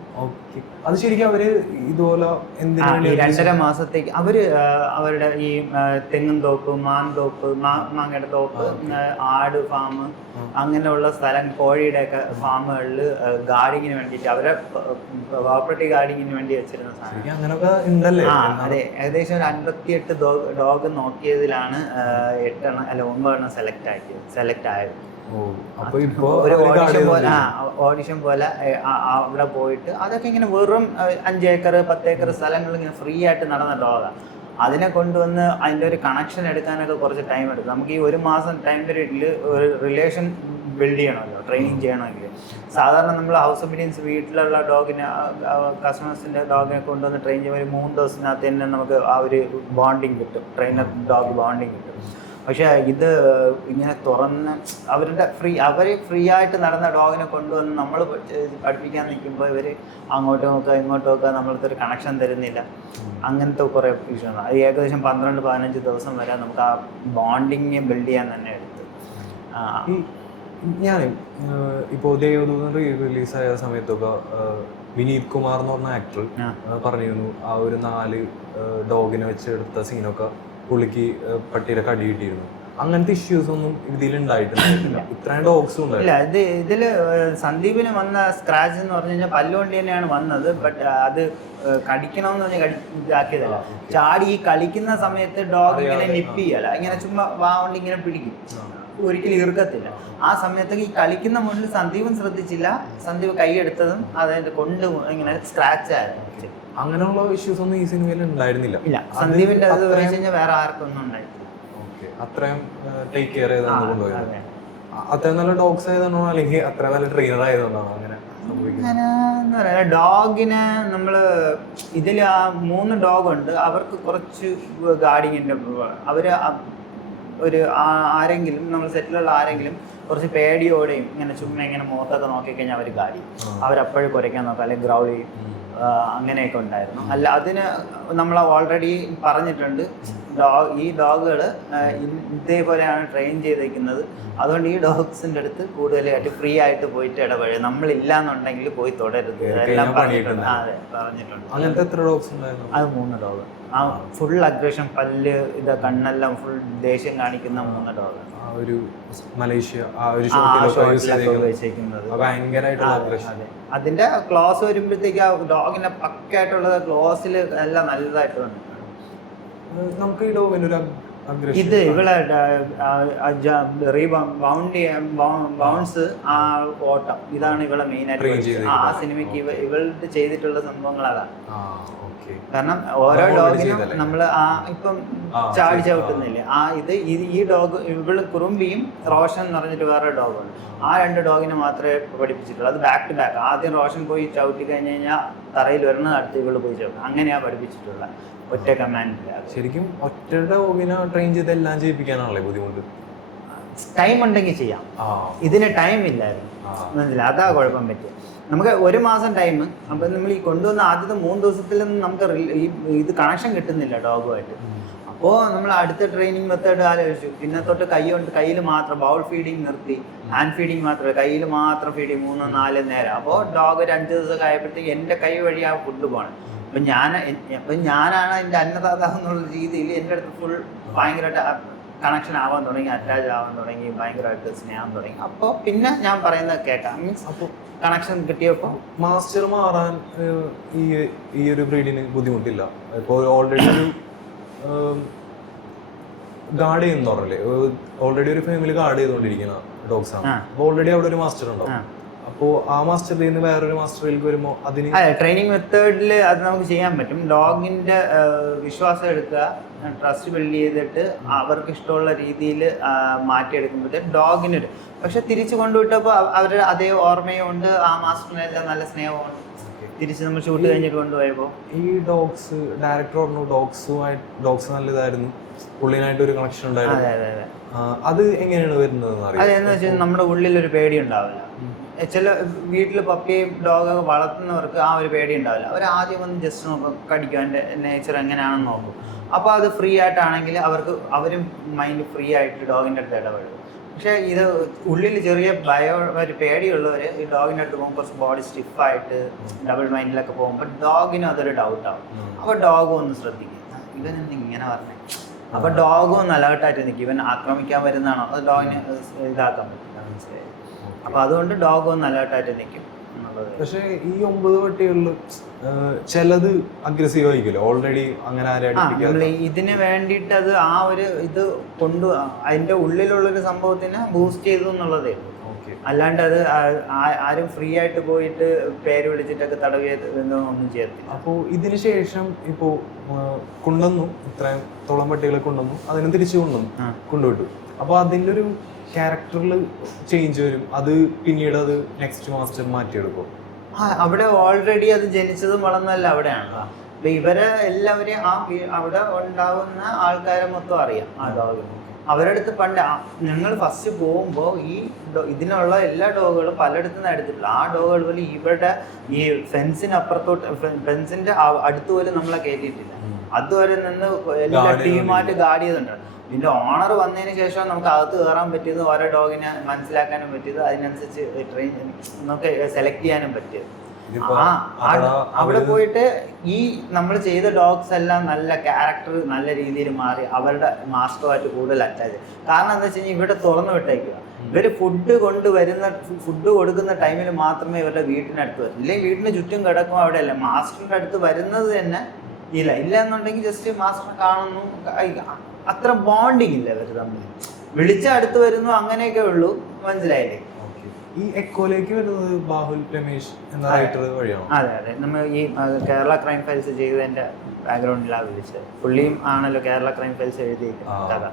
അത് ശരിക്കും അവര് ഇതുപോലെ 2.5 മാസത്തേക്ക് അവര് അവരുടെ ഈ തെങ്ങും തോപ്പ്, മാന്തോപ്പ്, മാങ്ങയുടെ തോപ്പ്, ആട് ഫാം, അങ്ങനെയുള്ള സ്ഥലം, കോഴിയുടെ ഒക്കെ ഫാമുകളിൽ ഗാർഡിങ്ങിന് വേണ്ടിയിട്ട് അവരെ പ്രോപ്പർട്ടി ഗാർഡിങ്ങിന് വേണ്ടി വെച്ചിരുന്ന സാധനം. അതെ, ഏകദേശം ഒരു 58 ഡോഗ് നോക്കിയതിലാണ് 9 എണ്ണം സെലക്ട് ആയത്. ഒരു ഓഡിഷൻ പോലെ അവിടെ പോയിട്ട് അതൊക്കെ ഇങ്ങനെ വെറും 5 ഏക്കർ 10 ഏക്കർ സ്ഥലങ്ങൾ ഇങ്ങനെ ഫ്രീ ആയിട്ട് നടന്ന ഡോഗാണ്. അതിനെ കൊണ്ടുവന്ന് അതിൻ്റെ ഒരു കണക്ഷൻ എടുക്കാനൊക്കെ കുറച്ച് ടൈം എടുക്കും. നമുക്ക് ഈ 1 മാസം ടൈം പീരീഡിൽ ഒരു റിലേഷൻ ബിൽഡ് ചെയ്യണമല്ലോ, ട്രെയിനിങ് ചെയ്യണമെങ്കിൽ. സാധാരണ നമ്മൾ ഹൗസ് ഒബീഡിയൻസ് വീട്ടിലുള്ള ഡോഗിനെ, കസ്റ്റമേഴ്സിൻ്റെ ഡോഗിനെ കൊണ്ടുവന്ന് ട്രെയിൻ ചെയ്യുമ്പോൾ 3 ദിവസത്തിനകത്ത് തന്നെ നമുക്ക് ആ ഒരു ബോണ്ടിങ് കിട്ടും, ട്രെയിനർ ഡോഗ് ബോണ്ടിങ് കിട്ടും. പക്ഷേ ഇത് ഇങ്ങനെ തുറന്ന് അവർ ഫ്രീ ആയിട്ട് നടന്ന ഡോഗിനെ കൊണ്ടുവന്ന് നമ്മൾ പഠിപ്പിക്കാൻ നിൽക്കുമ്പോൾ ഇവർ അങ്ങോട്ടും നോക്കുക ഇങ്ങോട്ടും നോക്കുക, നമ്മൾക്ക് ഒരു കണക്ഷൻ തരുന്നില്ല. അങ്ങനത്തെ കുറേ ഇഷ്യൂസ്. അത് ഏകദേശം 12-15 ദിവസം വരെ നമുക്ക് ആ ബോണ്ടിങ് ബിൽഡ് ചെയ്യാൻ തന്നെ എടുത്തു. ഞാൻ ഇപ്പോൾ ദേവദൂതൻ റിലീസായ സമയത്തൊക്കെ വിനീത് കുമാർ എന്ന് പറഞ്ഞ ആക്ടർ പറഞ്ഞിരുന്നു ആ ഒരു 4 ഡോഗിനെ വെച്ച് എടുത്ത സീനൊക്കെ പുള്ളിക്ക് പട്ടിയുടെ കടി കിട്ടിയിരുന്നു. അങ്ങനത്തെ ഇഷ്യൂസ് ഒന്നും ഇതിലുണ്ടായിട്ടില്ല. ഇത്രയും ഡോഗ്സ് ഇല്ല. ഇതില് സന്ദീപിന് വന്ന സ്ക്രാച്ച് എന്ന് പറഞ്ഞു കഴിഞ്ഞാൽ പല്ലുകൊണ്ട് തന്നെയാണ് വന്നത്. ബട്ട് അത് കടിക്കണമെന്ന് പറഞ്ഞാൽ ഇതാക്കിയതല്ല. ചാടി ഈ കളിക്കുന്ന സമയത്ത് ഡോഗ് ഇങ്ങനെ നിപ്പ് ചെയ്യല, ഇങ്ങനെ ചുമ്മാ വാണ്ട് ഇങ്ങനെ പിടിക്കും, ഒരിക്കലും ഇറുക്കത്തില്ല. ആ സമയത്തൊക്കെ ഈ കളിക്കുന്ന മുന്നിൽ സന്ദീപും ശ്രദ്ധിച്ചില്ല. സന്ദീപ് കൈയെടുത്തതും അതിന്റെ കൊണ്ട് ഇങ്ങനെ സ്ക്രാച്ച് ആയിരുന്നു. അങ്ങനെയുള്ള ഇഷ്യൂസ് ഒന്നും ഈ സിനിമയിൽ ഉണ്ടായിരുന്നില്ല. ഇല്ല, സന്ദീപിന്റെ അത് വെച്ച് കഴിഞ്ഞാൽ വേറെ ആർക്കും ഒന്നും ഉണ്ടായിട്ടില്ല. അത്രയും ടേക്ക് കെയർ ചെയ്താണ് കൊണ്ടുപോയത്. അത്രയും നല്ല ഡോഗ്സ് ആയതാണോ അല്ലെങ്കിൽ അത്ര നല്ല ട്രെയിനർ ആയതുകൊണ്ടാണോ അങ്ങനെ സംഭവിക്കുന്നത്? ഡോഗിനെ നമ്മള് ഇതിൽ ആ 3 ഡോഗ് ഉണ്ട്. അവർക്ക് കുറച്ച് ഗാർഡിങ്ങിന്റെ അവര് ഒരു ആരെങ്കിലും നമ്മൾ സെറ്റിലുള്ള ആരെങ്കിലും കുറച്ച് പേടിയോടെയും ഇങ്ങനെ ചുമ്മാ ഇങ്ങനെ മുഖത്തൊക്കെ നോക്കിക്കഴിഞ്ഞാൽ അവർ ഗാഡി അവരപ്പോഴും കുരയ്ക്കാൻ നോക്കാം, അല്ലെങ്കിൽ ഗ്രൗൾ ചെയ്യും, അങ്ങനെയൊക്കെ ഉണ്ടായിരുന്നു. അല്ല, അതിന് നമ്മൾ ഓൾറെഡി പറഞ്ഞിട്ടുണ്ട്, ഈ ഡോഗുകൾ ഇതേപോലെയാണ് ട്രെയിൻ ചെയ്തേക്കുന്നത്. അതുകൊണ്ട് ഈ ഡോഗ്സിൻ്റെ അടുത്ത് കൂടുതലായിട്ട് ഫ്രീ ആയിട്ട് പോയിട്ട് ഇടപഴകും. നമ്മളില്ല എന്നുണ്ടെങ്കിൽ പോയി തുടരുത്, എല്ലാം പറഞ്ഞിട്ടുണ്ട്. അതെ, പറഞ്ഞിട്ടുണ്ട്. അങ്ങനത്തെ എത്ര ഡോഗ്സ് ഉണ്ടായിരുന്നു? അത് 3 ഡോഗ്. ആ ഫുൾ അഗ്രഷൻ, പല്ല് ഇത് കണ്ണെല്ലാം ഫുൾ ദേഷ്യം കാണിക്കുന്ന 3 ഡോഗ്. ഒരു മലേഷ്യ അതിന്റെ ക്ലോസ് വരുമ്പോഴത്തേക്ക് ആ ഡോഗിന്റെ പക്കായിട്ടുള്ളത് ക്ലോസിൽ എല്ലാം നല്ലതായിട്ട് വന്നിട്ടുണ്ട്. നമുക്ക് ഈ ഡോഗിനൊരു ഇത് ഇവളെ ബൗൺസ്, ആ ഓട്ടം, ഇതാണ് ഇവളെ മെയിൻ ആയിട്ട് ആ സിനിമയ്ക്ക് ഇവളുടെ ചെയ്തിട്ടുള്ള സംഭവങ്ങൾ അതാണ്. കാരണം ഓരോ ഡോഗിനും നമ്മൾ ഇപ്പം ചാടി ചവിട്ടുന്നില്ലേ, ഈ ഡോഗ് ഇവള് കുറുമ്പിയും റോഷൻ എന്ന് പറഞ്ഞിട്ട് വേറെ ഡോഗുണ്ട്. ആ 2 ഡോഗിനെ മാത്രമേ പഠിപ്പിച്ചിട്ടുള്ളൂ. അത് ബാക്ക് ടു ബാക്ക്. ആദ്യം റോഷൻ പോയി ചവിട്ടി കഴിഞ്ഞ് കഴിഞ്ഞാൽ തറയിൽ വരുന്നത് അടുത്ത് ഇവള് പോയി ചവിട്ടും. അങ്ങനെയാണ് പഠിപ്പിച്ചിട്ടുള്ള ഒറ്റ കമാൻഡില്ല. ശരിക്കും ഒറ്റ ഡോഗിനെ ട്രെയിൻ ചെയ്ത് എല്ലാം ചെയ്യിപ്പിക്കാനാണല്ലേ ബുദ്ധിമുട്ട്? ടൈം ഉണ്ടെങ്കിൽ ചെയ്യാം, ഇതിന് ടൈം ഇല്ലായിരുന്നു. മനസ്സിലായി, അതാ കുഴപ്പം പറ്റിയ. നമുക്ക് 1 മാസം ടൈം. അപ്പം നമ്മൾ ഈ കൊണ്ടുവന്ന ആദ്യത്തെ 3 ദിവസത്തിലൊന്നും നമുക്ക് ഇത് കണക്ഷൻ കിട്ടുന്നില്ല ഡോഗുമായിട്ട്. അപ്പോൾ നമ്മൾ അടുത്ത ട്രെയിനിങ് മെത്തേഡ് ആലോചിച്ചു. പിന്നെ തൊട്ട് കയ്യിൽ മാത്രം ബൗൾ ഫീഡിങ് നിർത്തി, ഹാൻഡ് ഫീഡിങ് മാത്രമേ, കയ്യിൽ മാത്രം ഫീഡിങ് 3-4 നേരം. അപ്പോൾ ഡോഗ് ഒരു 5 ദിവസമൊക്കെ ആയപ്പോഴത്തേക്ക് എൻ്റെ കൈ വഴി ആ ഫുഡ് പോകണം. അപ്പം ഞാനാണ് എൻ്റെ അന്നദാതാവ് എന്നുള്ള രീതിയിൽ എൻ്റെ അടുത്ത് ഫുൾ ഭയങ്കരമായിട്ട് കണക്ഷൻ ആവാൻ തുടങ്ങി, അറ്റാച്ച് ആവാൻ തുടങ്ങി, ഭയങ്കരമായിട്ട് സ്നേഹം തുടങ്ങി. അപ്പോൾ പിന്നെ ഞാൻ പറയുന്നത് കേൾക്കാം, മീൻസ് അപ്പോൾ കണക്ഷൻ കിട്ടിയപ്പോൾ മാസ്റ്റർ മാറാൻ ഈ ഒരു ബ്രീഡിന് ബുദ്ധിമുട്ടില്ല. ഇപ്പോൾ ഓൾറെഡി ഒരു ഗാർഡ് ചെയ്യുന്ന പറഞ്ഞല്ലേ, ഓൾറെഡി ഒരു ഫാമിലി ഗാർഡ് ചെയ്തുകൊണ്ടിരിക്കുന്ന ഡോഗ്സ് ആണ്. അപ്പോൾ ഓൾറെഡി അവിടെ ഒരു മാസ്റ്റർ ഉണ്ടാവും. അപ്പോൾ ആ മാസ്റ്ററിൽ നിന്ന് വേറൊരു മാസ്റ്ററിലേക്ക് വരുമ്പോൾ അതിന് ട്രെയിനിങ് മെത്തേഡിൽ അത് നമുക്ക് ചെയ്യാൻ പറ്റും. ഡോഗിൻ്റെ വിശ്വാസം എടുക്കുക, ട്രസ്റ്റ് ബിൽഡ് ചെയ്തിട്ട് അവർക്ക് ഇഷ്ടമുള്ള രീതിയിൽ മാറ്റിയെടുക്കുമ്പോഴത്തേക്ക് ഡോഗിനൊരു, പക്ഷെ തിരിച്ചു കൊണ്ടുവിട്ടപ്പോൾ അവരുടെ അതേ ഓർമ്മയും ഉണ്ട്, ആ മാസ്റ്ററിനെല്ലാം നല്ല സ്നേഹമുണ്ട്. തിരിച്ച് നമ്മൾ ഷൂട്ട് കഴിഞ്ഞിട്ട് കൊണ്ടുപോയപ്പോൾ ഈ ഡോഗ്സ് ഡയറക്ടർ പറഞ്ഞു ഡോഗ്സ് നല്ലതായിരുന്നു, പുള്ളിനായിട്ട് ഒരു കണക്ഷൻ ഉണ്ടായിരുന്നു. അതെ അതെ അതെ. അത് എങ്ങനെയാണ് വരുന്നത്? അതെന്ന് വെച്ചാൽ നമ്മുടെ ഉള്ളിലൊരു പേടി ഉണ്ടാവില്ല. ചില വീട്ടിൽ പപ്പിയും ഡോഗൊക്കെ വളർത്തുന്നവർക്ക് ആ ഒരു പേടി ഉണ്ടാവില്ല. അവർ ആദ്യം വന്ന് ജസ്റ്റ് നോക്കും, കടിക്കും, അതിൻ്റെ നേച്ചർ എങ്ങനെയാണെന്ന് നോക്കും. അപ്പോൾ അത് ഫ്രീ ആയിട്ടാണെങ്കിൽ അവരും മൈൻഡ് ഫ്രീ ആയിട്ട് ഡോഗിൻ്റെ അടുത്ത് ഇടപെടും. പക്ഷേ ഇത് ഉള്ളിൽ ചെറിയ ഒരു പേടിയുള്ളവർ ഈ ഡോഗിൻ്റെ അടുത്ത് പോകുമ്പോൾ കുറച്ച് ബോഡി സ്റ്റിഫായിട്ട് ഡബിൾ മൈൻഡിലൊക്കെ പോകുമ്പോൾ ഡോഗിനും അതൊരു ഡൗട്ടാവും. അപ്പോൾ ഡോഗും ഒന്ന് ശ്രദ്ധിക്കും, ഇവൻ ഇങ്ങനെ പറഞ്ഞേ. അപ്പോൾ ഡോഗും ഒന്ന് അലേർട്ടായിട്ട് നിൽക്കും, ഇവൻ ആക്രമിക്കാൻ വരുന്നതാണോ അത് ഡോഗിന് ഇതാക്കാൻ പറ്റില്ല, മനസ്സിലായി. അപ്പോൾ അതുകൊണ്ട് ഡോഗ് ഒന്ന് അലേർട്ടായിട്ട് നിൽക്കും എന്നുള്ളത്. പക്ഷേ ഈ 9 പട്ടികളിൽ ചിലത് അഗ്രസീവ് ആയിരിക്കുമല്ലോ, ഓൾറെഡി അങ്ങനെ നമ്മൾ ഇതിന് വേണ്ടിയിട്ട് അത് ആ ഒരു ഇത് അതിൻ്റെ ഉള്ളിലുള്ളൊരു സംഭവത്തിനെ ബൂസ്റ്റ് ചെയ്തു എന്നുള്ളതേ. അല്ലാണ്ട് അത് ആരും ഫ്രീ ആയിട്ട് പോയിട്ട് പേര് വിളിച്ചിട്ടൊക്കെ ഒന്നും ചെയ്യത്തില്ല. അപ്പോൾ ഇതിന് ശേഷം ഇപ്പോൾ കൊണ്ടുവന്നു, ഇത്രത്തോളം പട്ടികളെ കൊണ്ടുവന്നു, അതിനെ തിരിച്ചു കൊണ്ടുവിട്ടു. അപ്പോൾ അതിൻ്റെ ഒരു ക്യാരക്ടറിൽ ചേഞ്ച് വരും, അത് പിന്നീട് അത് നെക്സ്റ്റ് മാസ്റ്റർ മാറ്റിയെടുക്കും. അവിടെ ഓൾറെഡി അത് ജനിച്ചതും വളർന്നതല്ല അവിടെയാണല്ലോ. അപ്പൊ ഇവരെ എല്ലാവരെയും അവിടെ ഉണ്ടാവുന്ന ആൾക്കാരെ മൊത്തം അറിയാം ആ ഡോഗിന്. അവരുടെ അടുത്ത് പണ്ട് ഞങ്ങൾ ഫസ്റ്റ് പോകുമ്പോൾ ഇതിനുള്ള എല്ലാ ഡോഗുകളും പലയിടത്തു നിന്ന് എടുത്തിട്ടില്ല. ആ ഡോഗുകൾ പോലും ഇവിടെ ഈ ഫെൻസിന്റെ അടുത്ത് പോലും നമ്മളെ കയറ്റിയിട്ടില്ല. അതുവരെ നിന്ന് എല്ലാ ടീമായിട്ട് ഗാർഡ് ചെയ്തിട്ടുണ്ട്. ഇതിന്റെ ഓണർ വന്നതിന് ശേഷം നമുക്ക് അകത്ത് കയറാൻ പറ്റിയത്, ഓരോ ഡോഗിനെ മനസ്സിലാക്കാനും പറ്റിയത്, അതിനനുസരിച്ച് ട്രെയിൻ നമുക്ക് സെലക്ട് ചെയ്യാനും പറ്റിയത്. അവിടെ പോയിട്ട് ഈ നമ്മൾ ചെയ്ത ഡോഗ്സ് എല്ലാം നല്ല ക്യാരക്ടർ നല്ല രീതിയിൽ മാറി അവരുടെ മാസ്റ്ററുമായിട്ട് കൂടുതൽ അറ്റാച്ച്. കാരണം എന്താ വെച്ച് കഴിഞ്ഞാൽ ഇവിടെ തുറന്നു വിട്ടേക്കുക. ഇവർ ഫുഡ് കൊടുക്കുന്ന ടൈമിൽ മാത്രമേ ഇവരുടെ വീട്ടിനടുത്ത് വരും. ഇല്ലെങ്കിൽ വീടിന് ചുറ്റും കിടക്കും, അവിടെയല്ല മാസ്റ്ററിന്റെ അടുത്ത് വരുന്നത് തന്നെ ഇല്ല എന്നുണ്ടെങ്കിൽ ജസ്റ്റ് മാസ്റ്ററിനെ കാണുന്നു, അത്ര ബോണ്ടിങ് ഇല്ല ഇവർ തമ്മിൽ. വിളിച്ച അടുത്ത് വരുന്നു, അങ്ങനെയൊക്കെ ഉള്ളൂ, മനസ്സിലായില്ലേ. ഈ എക്കോയിലേക്ക് വരുന്നത് ബാഹുൽ രമേശ് എന്ന റൈറ്റർ വഴിയാണോ? അതെ, നമ്മൾ ഈ കേരള ക്രൈം ഫയൽസ് ചെയ്തതിന്റെ ബാക്ക്ഗ്രൗണ്ടിലാണ് വിളിച്ചത്. പുള്ളിയും ആണല്ലോ കേരള ക്രൈം ഫയൽസ് എഴുതിയ കഥ.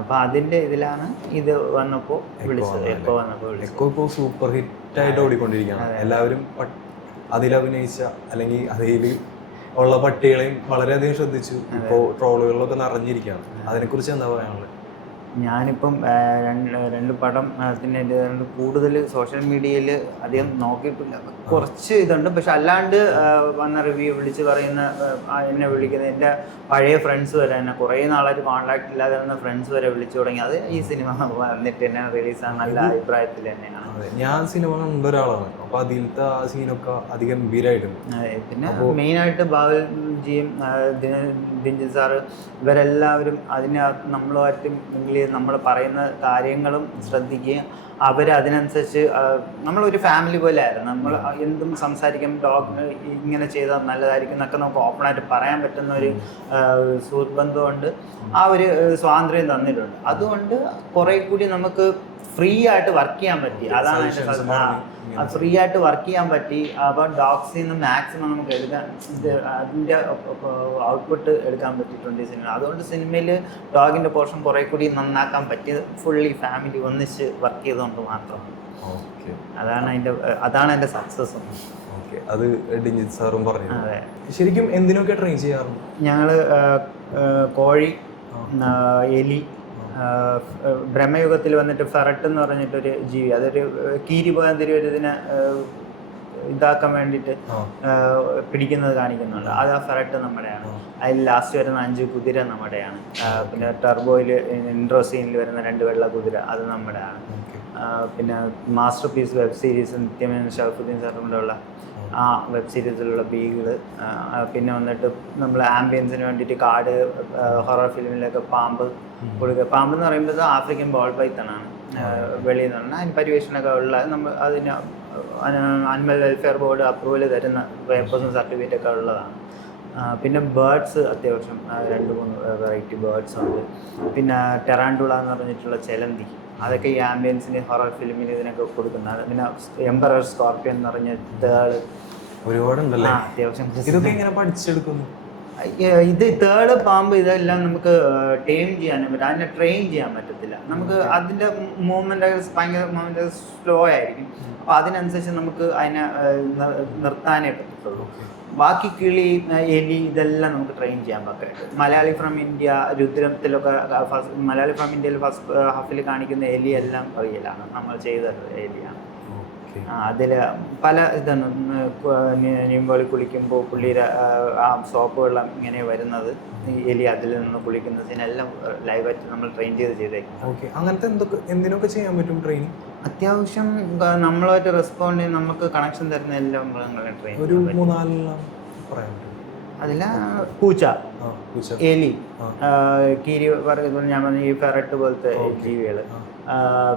അപ്പൊ അതിന്റെ ഇതിലാണ് ഇത് വന്നപ്പോ വിളിച്ചത്. എക്കോ സൂപ്പർ ഹിറ്റ് ആയിട്ട് ഓടിക്കൊണ്ടിരിക്കുകയാണ്. എല്ലാവരും അതിലഭിനയിച്ച അല്ലെങ്കിൽ അതിൽ ഉള്ള പട്ടികളെയും വളരെയധികം ശ്രദ്ധിച്ചു. ഇപ്പോൾ ട്രോളുകളിലൊക്കെ നിറഞ്ഞിരിക്കുകയാണ്. അതിനെക്കുറിച്ച് എന്താ പറയാനുള്ളത്? ഞാനിപ്പം 2 പടം കൂടുതൽ സോഷ്യൽ മീഡിയയിൽ അധികം നോക്കിയിട്ടില്ല. കുറച്ച് ഇതുണ്ട്. പക്ഷെ അല്ലാണ്ട് വന്ന റിവ്യൂ വിളിച്ച് പറയുന്ന, എന്നെ വിളിക്കുന്ന എൻ്റെ പഴയ ഫ്രണ്ട്സ് വരെ, എന്നെ കുറേ നാളായിട്ട് കോൺടാക്ട് ഇല്ലാതെ വരുന്ന ഫ്രണ്ട്സ് വരെ വിളിച്ചു തുടങ്ങി. അത് ഈ സിനിമ വന്നിട്ട് തന്നെ റിലീസാണ് നല്ല അഭിപ്രായത്തിൽ തന്നെയാണ്. ഞാൻ സിനിമ കണ്ട ഒരാളാണ്. അപ്പോൾ അതിലത്തെ ആ സീനൊക്കെ അധികം ഗംഭീരമായിട്ടുണ്ട്. പിന്നെ മെയിനായിട്ട് ബാഹുൽ ജിയും ദിഞ്ചൻ സാറ് ഇവരെല്ലാവരും നമ്മളുമായിട്ട് നമ്മൾ പറയുന്ന കാര്യങ്ങളും ശ്രദ്ധിക്കുകയും അവരതിനനുസരിച്ച് നമ്മളൊരു ഫാമിലി പോലെ ആയിരുന്നു. നമ്മൾ എന്തും സംസാരിക്കും, ഡോഗ് ഇങ്ങനെ ചെയ്താൽ നല്ലതായിരിക്കും എന്നൊക്കെ നമുക്ക് ഓപ്പണായിട്ട് പറയാൻ പറ്റുന്ന ഒരു സുഹൃത്ത് ബന്ധമുണ്ട്. ആ ഒരു സ്വാതന്ത്ര്യം തന്നിട്ടുണ്ട്. അതുകൊണ്ട് കുറേ കൂടി നമുക്ക് ഫ്രീ ആയിട്ട് വർക്ക് ചെയ്യാൻ പറ്റി. അതാണ് ഫ്രീ ആയിട്ട് വർക്ക് ചെയ്യാൻ പറ്റി. അപ്പോൾ ഡോഗ്സിൽ നിന്ന് മാക്സിമം നമുക്ക് അതിൻ്റെ ഔട്ട്പുട്ട് എടുക്കാൻ പറ്റിയിട്ടുണ്ട് ഈ സിനിമ. അതുകൊണ്ട് സിനിമയിൽ ഡോഗിൻ്റെ പോർഷൻ കുറേ കൂടി നന്നാക്കാൻ പറ്റിയത് ഫുള്ളി ഫാമിലി ഒന്നിച്ച് വർക്ക് ചെയ്തുകൊണ്ട് മാത്രം. അതാണ് എൻ്റെ സക്സസ്. അത് ഡിഞ്ചൻ സാറും പറഞ്ഞു. അതെ, ശരിക്കും എന്തിനൊക്കെ ട്രെയിൻ ചെയ്യാറുണ്ട്? ഞങ്ങൾ കോഴി, എലി, ബ്രഹ്മയുഗത്തിൽ വന്നിട്ട് ഫെറട്ട് എന്ന് പറഞ്ഞിട്ടൊരു ജീവി, അതൊരു കീരിപോകാതിരി ഒരു ഇതിനെ ഇതാക്കാൻ വേണ്ടിയിട്ട് പിടിക്കുന്നത് കാണിക്കുന്നുണ്ട്. അത് ആ ഫെറട്ട് നമ്മുടെയാണ്. അതിൽ ലാസ്റ്റ് വരുന്ന 5 കുതിര നമ്മുടെയാണ്. പിന്നെ ടർബോയിൽ ഇൻട്രോ സീനിൽ വരുന്ന 2 വെള്ള കുതിര അത് നമ്മുടെയാണ്. പിന്നെ masterpiece web series Nithya Menon Sharafuddeen സാറിൻ്റെ ഉള്ള ആ വെബ് സീരീസിലുള്ള ബീഗിള്. പിന്നെ വന്നിട്ട് നമ്മൾ ആംബിയൻസിന് വേണ്ടിയിട്ട് കാട്, ഹൊറർ ഫിലിമിലൊക്കെ പാമ്പ് കൊടുക്കുക. പാമ്പ് എന്ന് പറയുമ്പോൾ ആഫ്രിക്കൻ ബോൾ പൈത്തണാണ്, വെളിയിൽ നിന്ന് അതിന് പരിവേഷണമൊക്കെ ഉള്ള അതിന് അനിമൽ വെൽഫെയർ ബോർഡ് അപ്രൂവൽ തരുന്ന പേപ്പേഴ്സും സർട്ടിഫിക്കറ്റൊക്കെ ഉള്ളതാണ്. പിന്നെ ബേർഡ്സ് അത്യാവശ്യം 2-3 വെറൈറ്റി ബേർഡ്സ് ഉണ്ട്. പിന്നെ ടെറാൻഡുള എന്ന് പറഞ്ഞിട്ടുള്ള ചെലന്തി, അതൊക്കെ ഈ ആംബിയൻസിന് ഹൊറർ ഫിലിമിൽ ഇതിനൊക്കെ കൊടുക്കുന്നത്. പിന്നെ എംപറർ സ്കോർപ്പിയൻ എന്ന് പറഞ്ഞ തേള് ഒരുപാടുണ്ടല്ലേ. അത്യാവശ്യം ഇതൊക്കെ ഇങ്ങനെ പഠിച്ചെടുക്കുന്നു. ഇത് തേള്, പാമ്പ് ഇതെല്ലാം നമുക്ക് ടൈം ചെയ്യാനും പറ്റും. അതിനെ ട്രെയിൻ ചെയ്യാൻ പറ്റത്തില്ല. നമുക്ക് അതിൻ്റെ മൂവ്മെൻ്റ് ഭയങ്കര സ്ലോ ആയിരിക്കും. അപ്പോൾ അതിനനുസരിച്ച് നമുക്ക് അതിനെ നിർത്താനേ പറ്റത്തുള്ളൂ. ബാക്കി കിളി, എലി ഇതെല്ലാം നമുക്ക് ട്രെയിൻ ചെയ്യാൻ പറ്റും. മലയാളി ഫ്രം ഇന്ത്യ രുദ്രത്തിലൊക്കെ മലയാളി ഫ്രം ഇന്ത്യയിൽ ഫസ്റ്റ് ഹാഫിൽ കാണിക്കുന്ന എലി എല്ലാം റിയലാണ്, നമ്മൾ ചെയ്ത എലിയാണ്. അതിൽ പല ഇതാണ് നീമ്പോളി കുളിക്കുമ്പോൾ പുള്ളിയുടെ ആ സോപ്പ് വെള്ളം ഇങ്ങനെ വരുന്നത്, ഈ എലി അതിൽ നിന്ന് കുളിക്കുന്നതിനെല്ലാം ലൈവായിട്ട് നമ്മൾ ട്രെയിൻ ചെയ്തേക്കും. അങ്ങനത്തെ എന്തിനൊക്കെ ചെയ്യാൻ പറ്റും ട്രെയിനിങ്? അത്യാവശ്യം നമ്മളായിട്ട് റെസ്പോണ്ട് ചെയ്ത് നമുക്ക് കണക്ഷൻ തരുന്ന എല്ലാ മൃഗങ്ങളെ ട്രെയിൻ ഒരു 3-4 പറയാൻ പറ്റും. അതിൽ പൂച്ച, എലി, കീരി വർഗ്ഗത്തിൽ ഞാൻ പറഞ്ഞ ഈ ഫെറട്ട് പോലത്തെ ജീവികൾ,